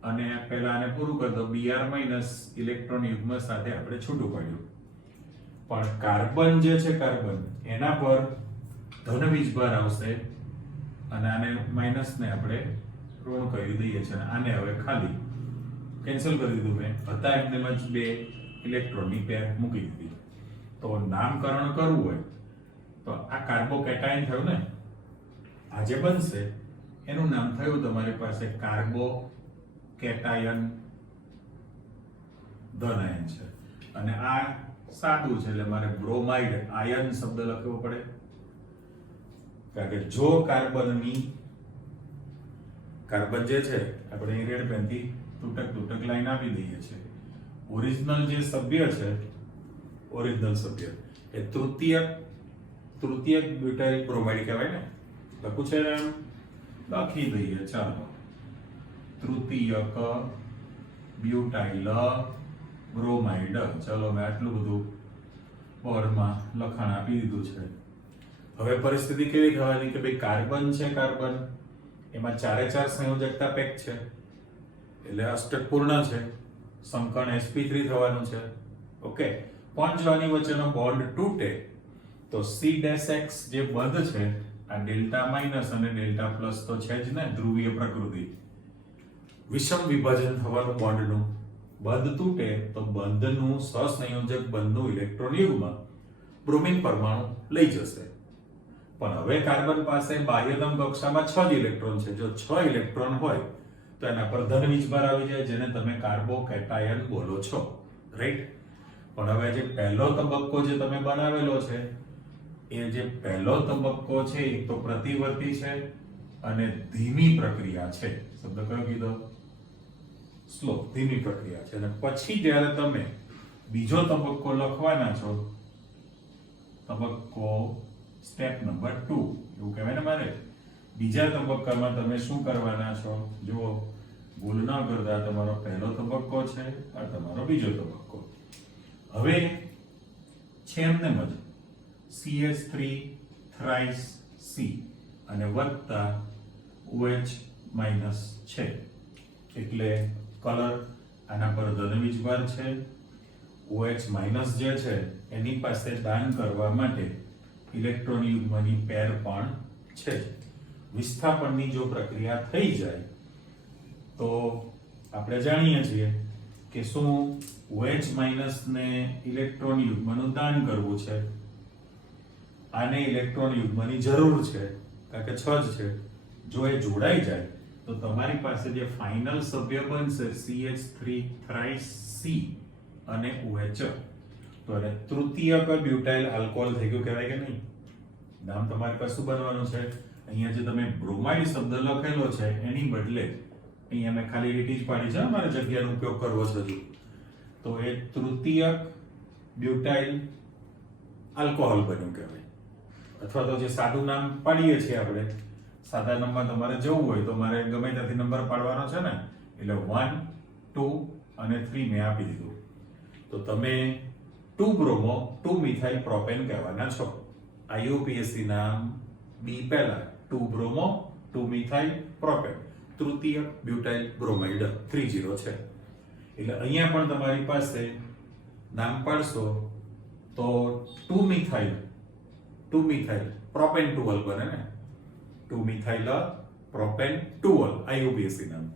અને પહેલા આને પૂરું કરી દો Br- ઇલેક્ટ્રોન યુગ્મ સાથે આપણે છૂટું પડ્યું. પણ કાર્બન જે છે કાર્બન એના પર ધન વીજભાર આવશે અને આને માઈનસ ને આપણે ઋણ કરી દઈએ છીએ. આને હવે ખાલી કેન્સલ કરી દીધું મેં, હતા એમને જ 2 ઇલેક્ટ્રોનની પેર મૂકી દીધી. તો નામકરણ કરવું હોય તો આ કાર્બોકેટાયન થયું ને, આ જે બનશે એનું નામ થયું તમારી પાસે કાર્બોકેટાયન ધન આયન છે, અને આ સાદું છે એટલે મારે બ્રોમાઇડ આયન શબ્દ લખવો પડે. કારણ કે જો કાર્બન જે છે આપણે રેડ પેનથી તૂટક લાઈન આપી દઈએ છીએ. ઓરિજિનલ જે સભ્ય છે, ઓરિજિનલ સભ્ય એ તૃતીયક બ્યુટાઇલ બ્રોમાઇડ કહેવાય ને. લખું છે ને, લખી દઈએ ચાલો. તૃતીયક બ્યુટાઇલ બ્રોમાઇડ. ચલો મેં આટલું બધું બોર્ડમાં લખાણ આપી દીધું છે. હવે પરિસ્થિતિ કેવી થવાની કે ભાઈ કાર્બન છે, કાર્બન એમાં 4 સંયોજકતા પેક છે એટલે અષ્ટક પૂર્ણ છે, સંકર્ણ sp3 થવાનું છે. ઓકે, પણ જો આની વચ્ચેનો બોન્ડ તૂટે તો C'(X) જે બંધ છે આ ડેલ્ટા માઇનસ અને ડેલ્ટા પ્લસ તો છે જ ને, ધ્રુવીય પ્રકૃતિ. વિષમ વિભાજન થવાનું બોન્ડનું, બંધ તૂટે તો બંધનું સહસંયોજક બંધનું ઇલેક્ટ્રોન યુગ્મ બ્રોમિન પરમાણુ લઈ જશે. પણ હવે કાર્બન પાસે બાહ્યતમ કક્ષામાં 6 જ ઇલેક્ટ્રોન છે. જો 6 ઇલેક્ટ્રોન હોય તો એના પર ધન વીજભાર આવી જાય, જેને તમે કાર્બોકેટાયન બોલો છો, રાઈટ? પણ હવે જે પહેલો તબક્કો જે તમે બનાવેલો છે એ જે પહેલો તબક્કો છે એ તો પ્રતિવર્તી છે અને ધીમી પ્રક્રિયા છે. શબ્દ કયો કીધો? સ્લો, ધીમી પ્રક્રિયા છે. અને પછી જ્યારે તમે બીજો તબક્કો લખવાના છો, તબક્કો સ્ટેપ નંબર 2 એવું કહેવાય ને મારે, બીજા તબક્કામાં તમે શું કરવાના છો? જુઓ, ભૂલ ન કરતા, તમારો પહેલો તબક્કો છે આ તમારો બીજો તબક્કો. હવે છે એમને જ CH3 થ્રાઇસ C અને વત્તા OH માઇનસ છે, એટલે કલર આના પર ધન વીજભાર છે. OH માઇનસ જે છે એની પાસે દાન કરવા માટે ઇલેક્ટ્રોન યુગ્મની પેર પણ છે. વિસ્થાપનની જો પ્રક્રિયા થઈ જાય તો આપણે જાણીએ છીએ કે શું OH માઇનસ ને ઇલેક્ટ્રોન યુગ્મનું દાન કરવું છે. આને ઇલેક્ટ્રોન યુગ્મની જરૂર છે કારણ કે 6 જ છે. જો એ જોડાઈ જાય તો તમારી પાસે જે ફાઇનલ સભ્ય બનશે CH3 થ્રાઇસ C અને OH, તો એને તૃતીયક બ્યુટાઇલ આલ્કોહોલ થઈ ગયું કહેવાય કે નહીં? નામ તમારી પાસે શું બનવાનું છે? અહીંયા જે તમે બ્રોમાઇડ શબ્દ લખેલો છે એની બદલે અહીંયા મેં ખાલી લીટી જ પાડી છે, મારે જગ્યાનો ઉપયોગ કરવો છે હજુ. તો એ તૃતીયક બ્યુટાઇલ આલ્કોહોલ બન્યું કહેવાય. અથવા તો જે સાદું નામ પાડીએ છીએ આપણે, સાદા નંબર તમારે જવું હોય તો મારે ગમે ત્યાંથી નંબર પાડવાનો છે ને, એટલે 1 2 અને 3 મેં આપી દીધું. તો તમે 2 બ્રોમો 2 મિથાઇલ પ્રોપેન કહેવાના છો. IUPAC નામ બી પહેલા 2 બ્રોમો 2 મિથાઇલ પ્રોપેન, તૃતીય બ્યુટાઇલ બ્રોમાઇડ 30 છે. એટલે અહીંયા પણ તમારી પાસે નામ પાડશો તો 2 મિથાઇલ પ્રોપેન 2 બને ને, 2 મિથાઇલ પ્રોપેન 2 IUPAC નામ.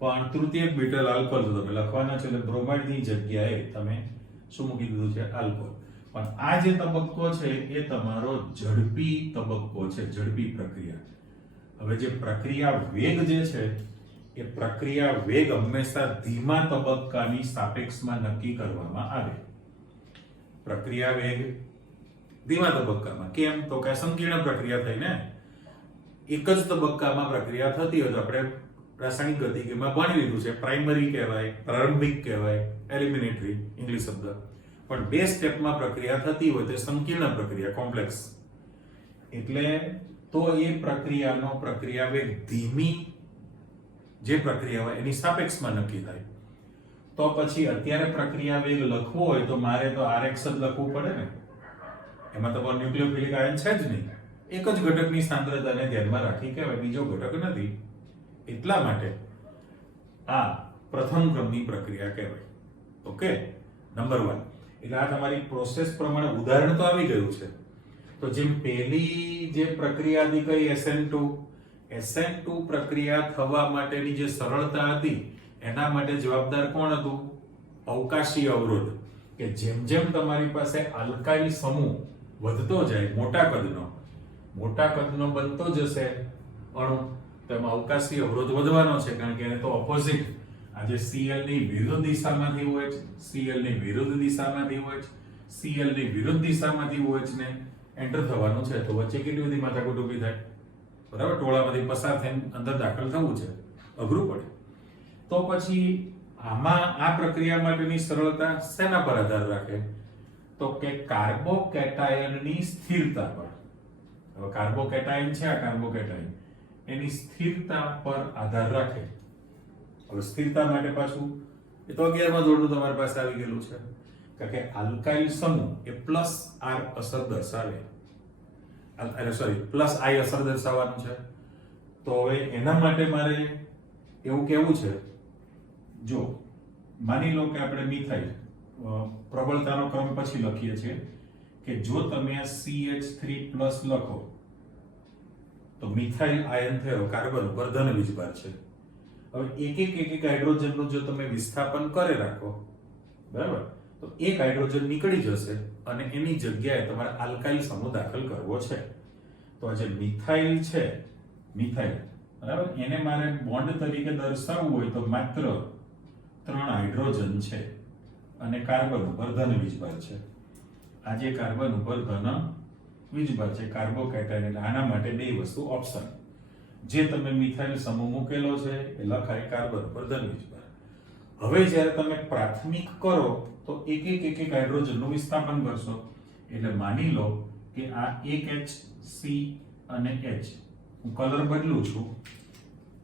પણ તૃતીય બ્યુટાઇલ આલ્કોહોલ તમે લખવાના છે, એટલે બ્રોમાઇડ ની જગ્યાએ તમે શું મૂકી દીધું છે? આલ્કોહોલ. પણ આ જે તબક્કો છે એ તમારો ઝડપી તબક્કો છે, ઝડપી પ્રક્રિયા. હવે જે પ્રક્રિયા વેગ જે છે એ પ્રક્રિયા વેગ હંમેશા ધીમા તબક્કાની સાપેક્ષમાં નક્કી કરવામાં આવે. પ્રક્રિયા વેગ ધીમા તબક્કામાં કેમ? તો કે સંકીર્ણ પ્રક્રિયા થઈ ને, એક જ તબક્કામાં પ્રક્રિયા થતી હોય તો આપણે રાસાયણિક ગતિકીમાં ભણી લીધું છે, પ્રાઇમરી કહેવાય, પ્રારંભિક કહેવાય, એલિમિનેટરી ઇંગ્લિશ શબ્દ. પણ 2 સ્ટેપમાં પ્રક્રિયા થતી હોય તે સંકીર્ણ પ્રક્રિયા, કોમ્પ્લેક્સ. એટલે તો એ પ્રક્રિયાનો પ્રક્રિયા વેગ ધીમી જે પ્રક્રિયા હોય એની સાપેક્ષમાં નક્કી થાય. તો પછી અત્યારે પ્રક્રિયા વેગ લખવો હોય તો મારે તો Rx જ લખવું પડે ને. એમાં તો ન્યુક્લિયોફિલિક આયન છે જ નહીં, એક જ ઘટકની સાંદ્રતાને ધ્યાનમાં રાખી કહેવાય, બીજો ઘટક નથી. એટલા માટે આ પ્રથમ ક્રમની પ્રક્રિયા કહેવાય. Okay, number 1. એટલે આ તમારી પ્રોસેસ પ્રમાણે ઉદાહરણ તો આવી ગયું છે. તો જેમ પહેલી જે પ્રક્રિયા હતી કઈ SN2 પ્રક્રિયા થવા માટેની જે સરળતા હતી એના માટે જવાબદાર કોણ હતું? અવકાશી અવરોધ. કે જેમ જેમ તમારી પાસે આલ્કાઇલ સમૂહ વધતો જાય, મોટા કદનો બનતો જશે અણુ, તેમાં અવકાશી અવરોધ વધવાનો છે, કારણ કે એને તો ઓપોઝિટ આજે Cl ની વિરુદ્ધ દિશામાંથી OH, Cl ની વિરુદ્ધ દિશામાંથી OH, Cl ની વિરુદ્ધ દિશામાંથી OH ને એન્ટર થવાનું છે. તો વચ્ચે કેટલી બધી માથાકૂટ ઊભી થાય, બરાબર? ટોળામાંથી પસાર થઈને અંદર દાખલ થવું છે, અઘરું પડે. તો પછી આમાં આ પ્રક્રિયા માટેની સરળતા શેના પર આધાર રાખે? તો કે કાર્બોકેટાયનની સ્થિરતા પર. હવે કાર્બોકેટાયન છે, આ કાર્બોકેટાયન એની સ્થિરતા પર આધાર રાખે. હવે સ્થિરતા માટે પાછું એ તો 11મા ધોરણનું તમારી પાસે આવી ગયેલું છે, કારણ કે આલ્કાઇલ સમૂહ એ પ્લસ R અસર દર્શાવે, પ્લસ I અસર દર્શાવવાનું છે. તો હવે એના માટે મારે એવું કેવું છે, જો માની લો કે આપણે મિથાઇલ પ્રબળતાનો ક્રમ પછી લખીએ છીએ કે જો તમે CH3+ લખો તો મિથાઇલ આયન થયો, કાર્બન ઉપર ધન વીજભાર છે. હવે એક હાઇડ્રોજનનું જો તમે વિસ્થાપન કરે રાખો, બરાબર, તો એક હાઇડ્રોજન નીકળી જશે અને એની જગ્યાએ તમારે આલ્કાઇલ સમૂહ દાખલ કરવો છે. તો આ જે મિથાઇલ છે, બરાબર, એને મારે બોન્ડ તરીકે દર્શાવવું હોય તો માત્ર 3 હાઇડ્રોજન છે અને કાર્બન ઉપર ધન વીજભાર છે. આ જે કાર્બન ઉપર ધન વીજભાર છે, કાર્બોકેટાયન. એટલે આના માટે 2 વસ્તુ ઓપ્શન, જે તમે મિથાઇલ સમૂહ મૂકેલો છે એ લખાય કાર્બન ઉપર ધન વીજભાર. હવે જ્યારે તમે પ્રાથમિક કરો તો એક હાઇડ્રોજનનું વિસ્થાપન કરશો. એટલે માની લો કે આ એક H, C અને H, હું કલર બદલું છું,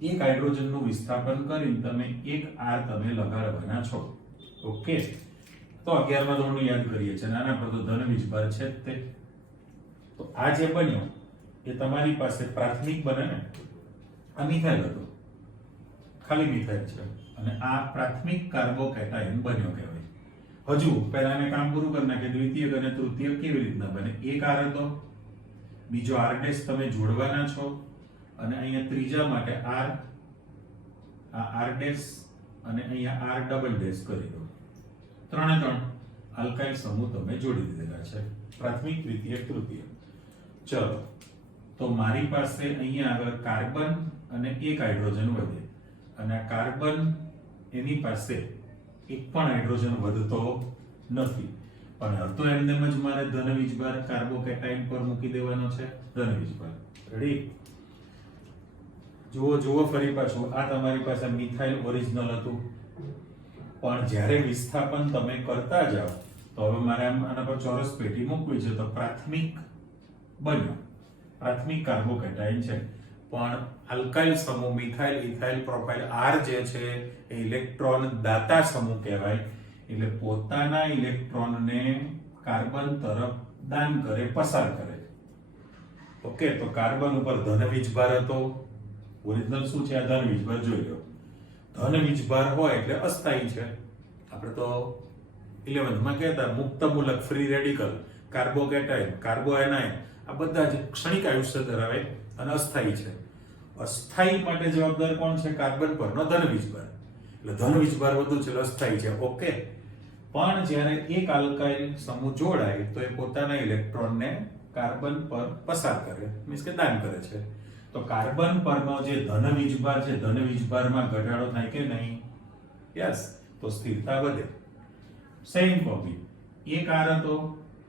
એક હાઇડ્રોજનનું વિસ્થાપન કરીને તમે એક R તમે લગાડવાના છો. ઓકે, તો 11મા ધોરણનું યાદ કરીએ છીએ, આના પર તો ધન વીજભાર છે જ તે. તો આ જે બન્યો એ તમારી પાસે પ્રાથમિક બને ને, આ મિથાઇલ હતો, ખાલી મિથાઇલ છે, અને આ પ્રાથમિક કાર્બોકેટાયન બન્યો કહેવાય. હજુ પહેલાને કામ પૂરું કરી નાખે, દ્વિતીયક અને તૃતીયક કેવી રીતના બને? એક R હતો, બીજો R' તમે જોડવાના છો, અને અહીંયા ત્રીજા માટે R, આ R' અને અહીંયા R ડબલ ડેશ કરી દો. 3 આલ્કાઇલ સમૂહ તમે જોડી દીધેલા છે, પ્રાથમિક, દ્વિતીયક, તૃતીયક. ચલો, તો મારી પાસે અહીંયા આગળ કાર્બન અને એક હાઇડ્રોજન વધે, અને આ કાર્બન એની પાસે એક પણ હાઇડ્રોજન વધતો નથી, પણ હતો એમને જ મારે ધન વીજભાર કાર્બોકેટાયન પર મૂકી દેવાનો છે, ધન વીજભાર. રેડી? જુઓ ફરી પાછું, આ તમારી પાસે મિથાઇલ ઓરિજિનલ હતું, પણ જ્યારે વિસ્થાપન તમે કરતા જાઓ તો હવે મારે આના પર ચોરસ પેટી મૂકવી છે. તો પ્રાથમિક બન્યો, પ્રાથમિક કાર્બોકેટાયન છે, પણ આલ્કાઇલ સમૂહ મિથાઇલ ઇથાઇલ પ્રોપાઇલ R જે છે એ ઇલેક્ટ્રોન દાતા સમૂહ કહેવાય. એટલે પોતાના ઇલેક્ટ્રોનને કાર્બન તરફ દાન કરે, પસાર કરે. ઓકે, તો કાર્બન ઉપર ધન વીજભાર હતો. ઓરિજિનલ શું છે? આ ધન વીજભાર જોઈ લો. ધન વીજભાર હોય એટલે અસ્થાયી છે. આપણે તો 11th માં કહેતા મુક્ત મૂલક, ફ્રી રેડિકલ, કાર્બોકેટાયન, કાર્બોએનાયન, આ બધા જ ક્ષણિક આયુષ્ય ધરાવે અને અસ્થાયી છે. અસ્થાયી માટે જવાબદાર કોણ છે? કાર્બન પરનો ધન વીજભાર. એટલે ધન વીજભાર વધુ છે, અસ્થાયી છે. ઓકે, પણ જ્યારે એક આલ્કાઇલ સમૂહ જોડાય તો એ પોતાના ઇલેક્ટ્રોનને કાર્બન પર પસાર કરે, મીન્સ કે દાન કરે છે. તો કાર્બન પરનો જે ધન વીજભાર છે, ધન વીજભારમાં ઘટાડો થાય કે નહીં? યસ, તો સ્થિરતા વધે. સેમ કોપી, એક આર હતો,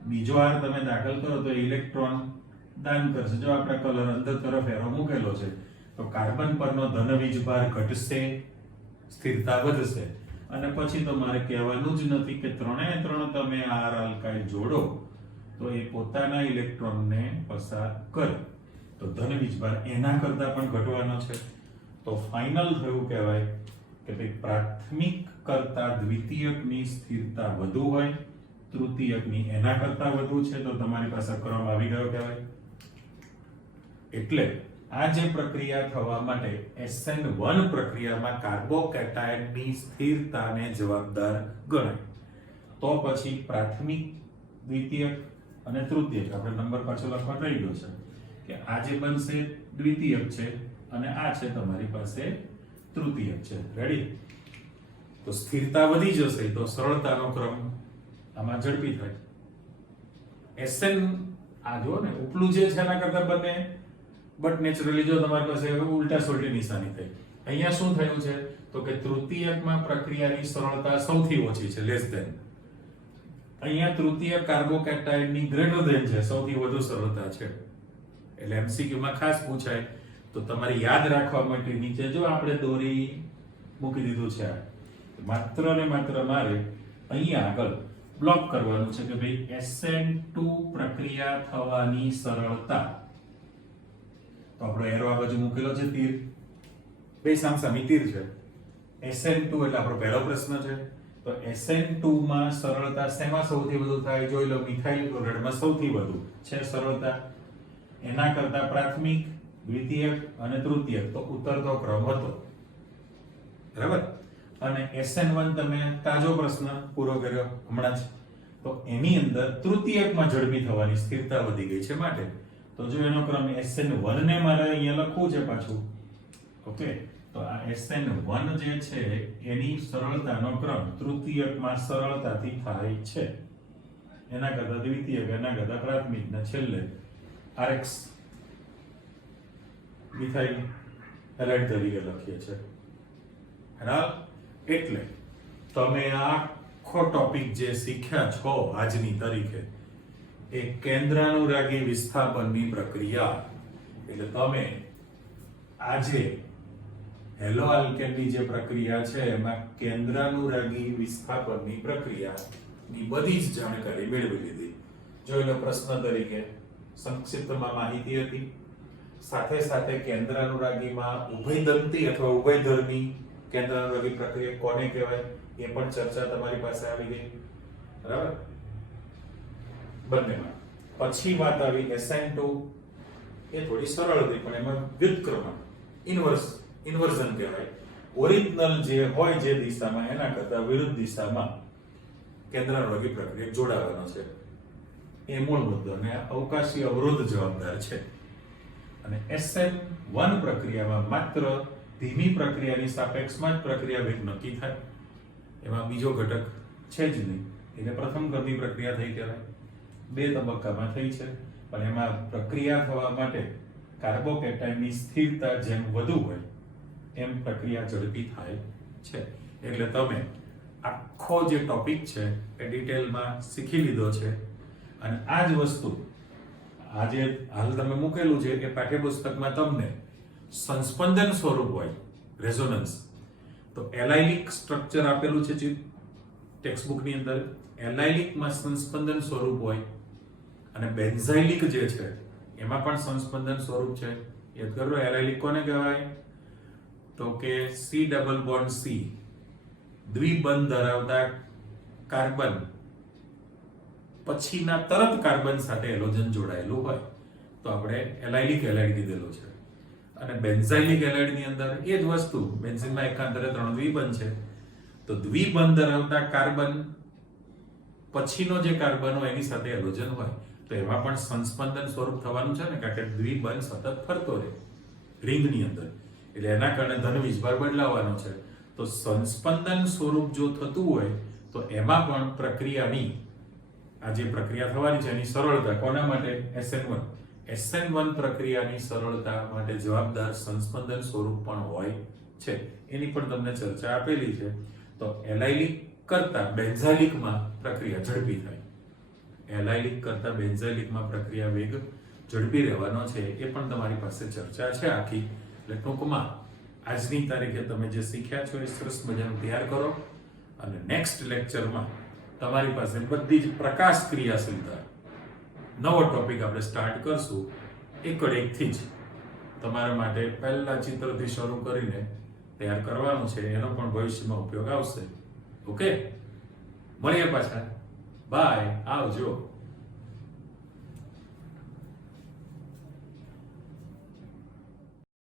બીજો આર તમે દાખલ કરો તો ઇલેક્ટ્રોન દાન કરશે. જો આપણે કલર અંદર તરફ એરો મૂકેલો છે, તો કાર્બન પરનો ધન વીજભાર ઘટશે, સ્થિરતા વધશે. અને પછી તો મારે કહેવાનું જ નથી કે ત્રણે ત્રણ તમે આર આલ્કાઇલ જોડો તો એ પોતાના ઇલેક્ટ્રોનને પસાર કરે, તો ધન વીજભાર એના કરતા પણ ઘટવાનો છે. તો ફાઇનલ થયું કહેવાય કે ભાઈ પ્રાથમિક કરતા દ્વિતીયકની સ્થિરતા વધુ હોય, તૃતીયકની એના કરતા વધુ છે, તો તમારી પાસે ક્રમ આવી ગયો કહેવાય. એટલે આ જે પ્રક્રિયા થવા માટે SN1 પ્રક્રિયામાં કાર્બોકેટાયનની સ્થિરતાને જવાબદાર ગણાય. તો પછી પ્રાથમિક, દ્વિતીયક અને તૃતીયક, આપણે નંબર પાછો લખવા રહી ગયો છે કે આ જે બનશે દ્વિતીયક છે અને આ છે તમારી પાસે તૃતીયક છે. રેડી? તો સ્થિરતા વધી જશે તો સરળતાનો ક્રમ આમાં ઝડપી થાય. SN આ જો ને ઉપલું જે છે એના કરતા બને, બટ નેચરલી જો તમારી પાસે ઉલટા સોલ્ટી નિશાની થઈ. અહીંયા શું થયું છે તો કે તૃતીયકમાં પ્રક્રિયાની સરળતા સૌથી ઓછી છે, લેસ ધેન. અહીંયા તૃતીય કાર્બોકેટાયનની ગ્રેટર ધેન છે, સૌથી વધુ સરળતા છે. એટલે MCQ માં ખાસ પૂછાય તો તમારે યાદ રાખવા માટે નીચે જો આપણે દોરી મૂકી દીધું છે, માત્ર ને માત્ર મારે અહીંયા આગળ બ્લોક કરવાનું છે કે ભાઈ SN2 પ્રક્રિયા થવાની સરળતા. તો આપણો એરો આ બાજુ મૂકેલો છે, તીર, બે સામસામી તીર છે. SN2 એટલે આપણો પહેલો પ્રશ્ન છે. તો SN2 માં સરળતા શેમાં સૌથી વધુ થાય? જોઈ લો, મિથાઇલ ક્લોરાઇડમાં સૌથી વધુ છે સરળતા. એના કરતા પ્રાથમિક, દ્વિતીયક અને તૃતીયક, તો ઉતરતો ક્રમ હતો. બરાબર? અને SN1 તમે તાજો પ્રશ્ન પૂરો કર્યો હમણાં જ, તો એની અંદર તૃતીયકમાં ઝડપી થવાની સ્થિરતા વધી ગઈ છે માટે. તો જો એનો ક્રમ SN1 ને મારે અહીંયા લખવું છે પાછું. ઓકે, તો આ SN1 જે છે એની સરળતાનો ક્રમ તૃતીયકમાં સરળતાથી થાય છે, એના કરતા દ્વિતીયક, એના કરતા પ્રાથમિક, ને છેલ્લે RX મિથાઇલ હેલાઇડ તરીકે લખીએ છીએ. એટલે તમે આખો ટોપિક જે શીખ્યા છો આજની તારીખે એ કેન્દ્રાનુરાગી વિસ્થાપનની પ્રક્રિયા, એટલે તમે આજે હેલો આલ્કેનની જે પ્રક્રિયા છે એમાં કેન્દ્રાનુરાગી વિસ્થાપનની પ્રક્રિયાની બધી જ જાણકારી મેળવી લીધી. જોઈ લો, પ્રશ્ન તરીકે સંક્ષિપ્તમાં માહિતી હતી, સાથે સાથે કેન્દ્રાનુરાગીમાં ઉભયદંતી અથવા ઉભયધર્મી કેન્દ્રાનુરાગી પ્રક્રિયા કોને કહેવાય એ પણ ચર્ચા તમારી પાસે આવી ગઈ. બરાબર? બંનેમાં. પછી વાત આવી SN2, એ થોડી સરળ હતી પણ એમાં વ્યુત્ક્રમણ, ઇન્વર્ઝન કહેવાય. ઓરિજિનલ જે હોય જે દિશામાં એના કરતા વિરુદ્ધ દિશામાં કેન્દ્રાનુરાગી પ્રક્રિયા જોડાવાનો છે, એ મૂળ મુદ્દો. અને અવકાશી અવરોધ જવાબદાર છે. અને SN1 પ્રક્રિયામાં માત્ર ધીમી પ્રક્રિયાની સાપેક્ષમાં જ પ્રક્રિયા વેગ નક્કી થાય, એમાં બીજો ઘટક છે જ નહીં. એટલે પ્રથમ ક્રમની પ્રક્રિયા થઈ કહેવાય. 2 તબક્કામાં થઈ છે, પણ એમાં પ્રક્રિયા થવા માટે કાર્બોકેટાયનની સ્થિરતા જેમ વધુ હોય એમ પ્રક્રિયા ઝડપી થાય છે. એટલે તમે આખો જે ટોપિક છે એ ડિટેલમાં શીખી લીધો છે. અને આ જ વસ્તુ આજે હાલ તમે મૂકેલું છે કે પાઠ્યપુસ્તકમાં તમને સંસ્પંદન સ્વરૂપ હોય, રેઝોનન્સ, તો એલાઇલિક સ્ટ્રક્ચર આપેલું છે ટેક્સ્ટબુકની અંદર. એલાઇલિકમાં સંસ્પંદન સ્વરૂપ હોય અને બેન્ઝાઇલિક જે છે એમાં પણ સંસ્પંદન સ્વરૂપ છે. યાદ કરો એલાઇલિક કોને કહેવાય? તો કે C ડબલ બોન્ડ C દ્વિબંધ ધરાવતા કાર્બન પછીના તરત કાર્બન સાથે હેલોજન જોડાયેલું હોય તો આપણે એલાઇલિક હેલાઇડ કીધેલો છે. અને બેન્ઝાઇલિક હેલાઇડ ની અંદર એ જ વસ્તુ, બેન્ઝીનમાં એકાંતરે 3 દ્વિબંધ છે, તો દ્વિબંધ ધરાવતા કાર્બન પછીનો જે કાર્બન હોય એની સાથે હેલોજન હોય તો એમાં પણ સંસ્પંદન સ્વરૂપ થવાનું છે ને, કારણ કે દ્વિબંધ સતત ફરતો રહે રિંગની અંદર, એટલે એના કારણે ધન વીજભાર બદલાવાનો છે. તો સંસ્પંદન સ્વરૂપ જો થતું હોય તો એમાં પણ પ્રક્રિયાની આ જે પ્રક્રિયા થવાની છે એની સરળતા કોના માટે? SN1 પ્રક્રિયાની સરળતા માટે જવાબદાર સંસ્પંદન સ્વરૂપ પણ હોય છે, એની પણ તમને ચર્ચા આપેલી છે. તો એલાઇલિક કરતા બેન્ઝાઇલિકમાં પ્રક્રિયા ઝડપી થાય, એલાઇલિક કરતા બેન્ઝાઇલિકમાં પ્રક્રિયા વેગ ઝડપી રહેવાનો છે, એ પણ તમારી પાસે ચર્ચા છે આખી. એટલે ટૂંકમાં આજની તારીખે તમે જે શીખ્યા છો એ સરસ મજાનું તૈયાર કરો અને નેક્સ્ટ લેક્ચરમાં તમારી પાસે બધી જ પ્રકાશ ક્રિયાશીલતા નવો ટોપિક આપણે સ્ટાર્ટ કરશું. એકથી જ તમારા માટે પહેલા ચિત્રથી શરૂ કરીને તૈયાર કરવાનું છે, એનો પણ ભવિષ્યમાં ઉપયોગ આવશે. ઓકે, મળીએ પાછા. બાય, આવજો.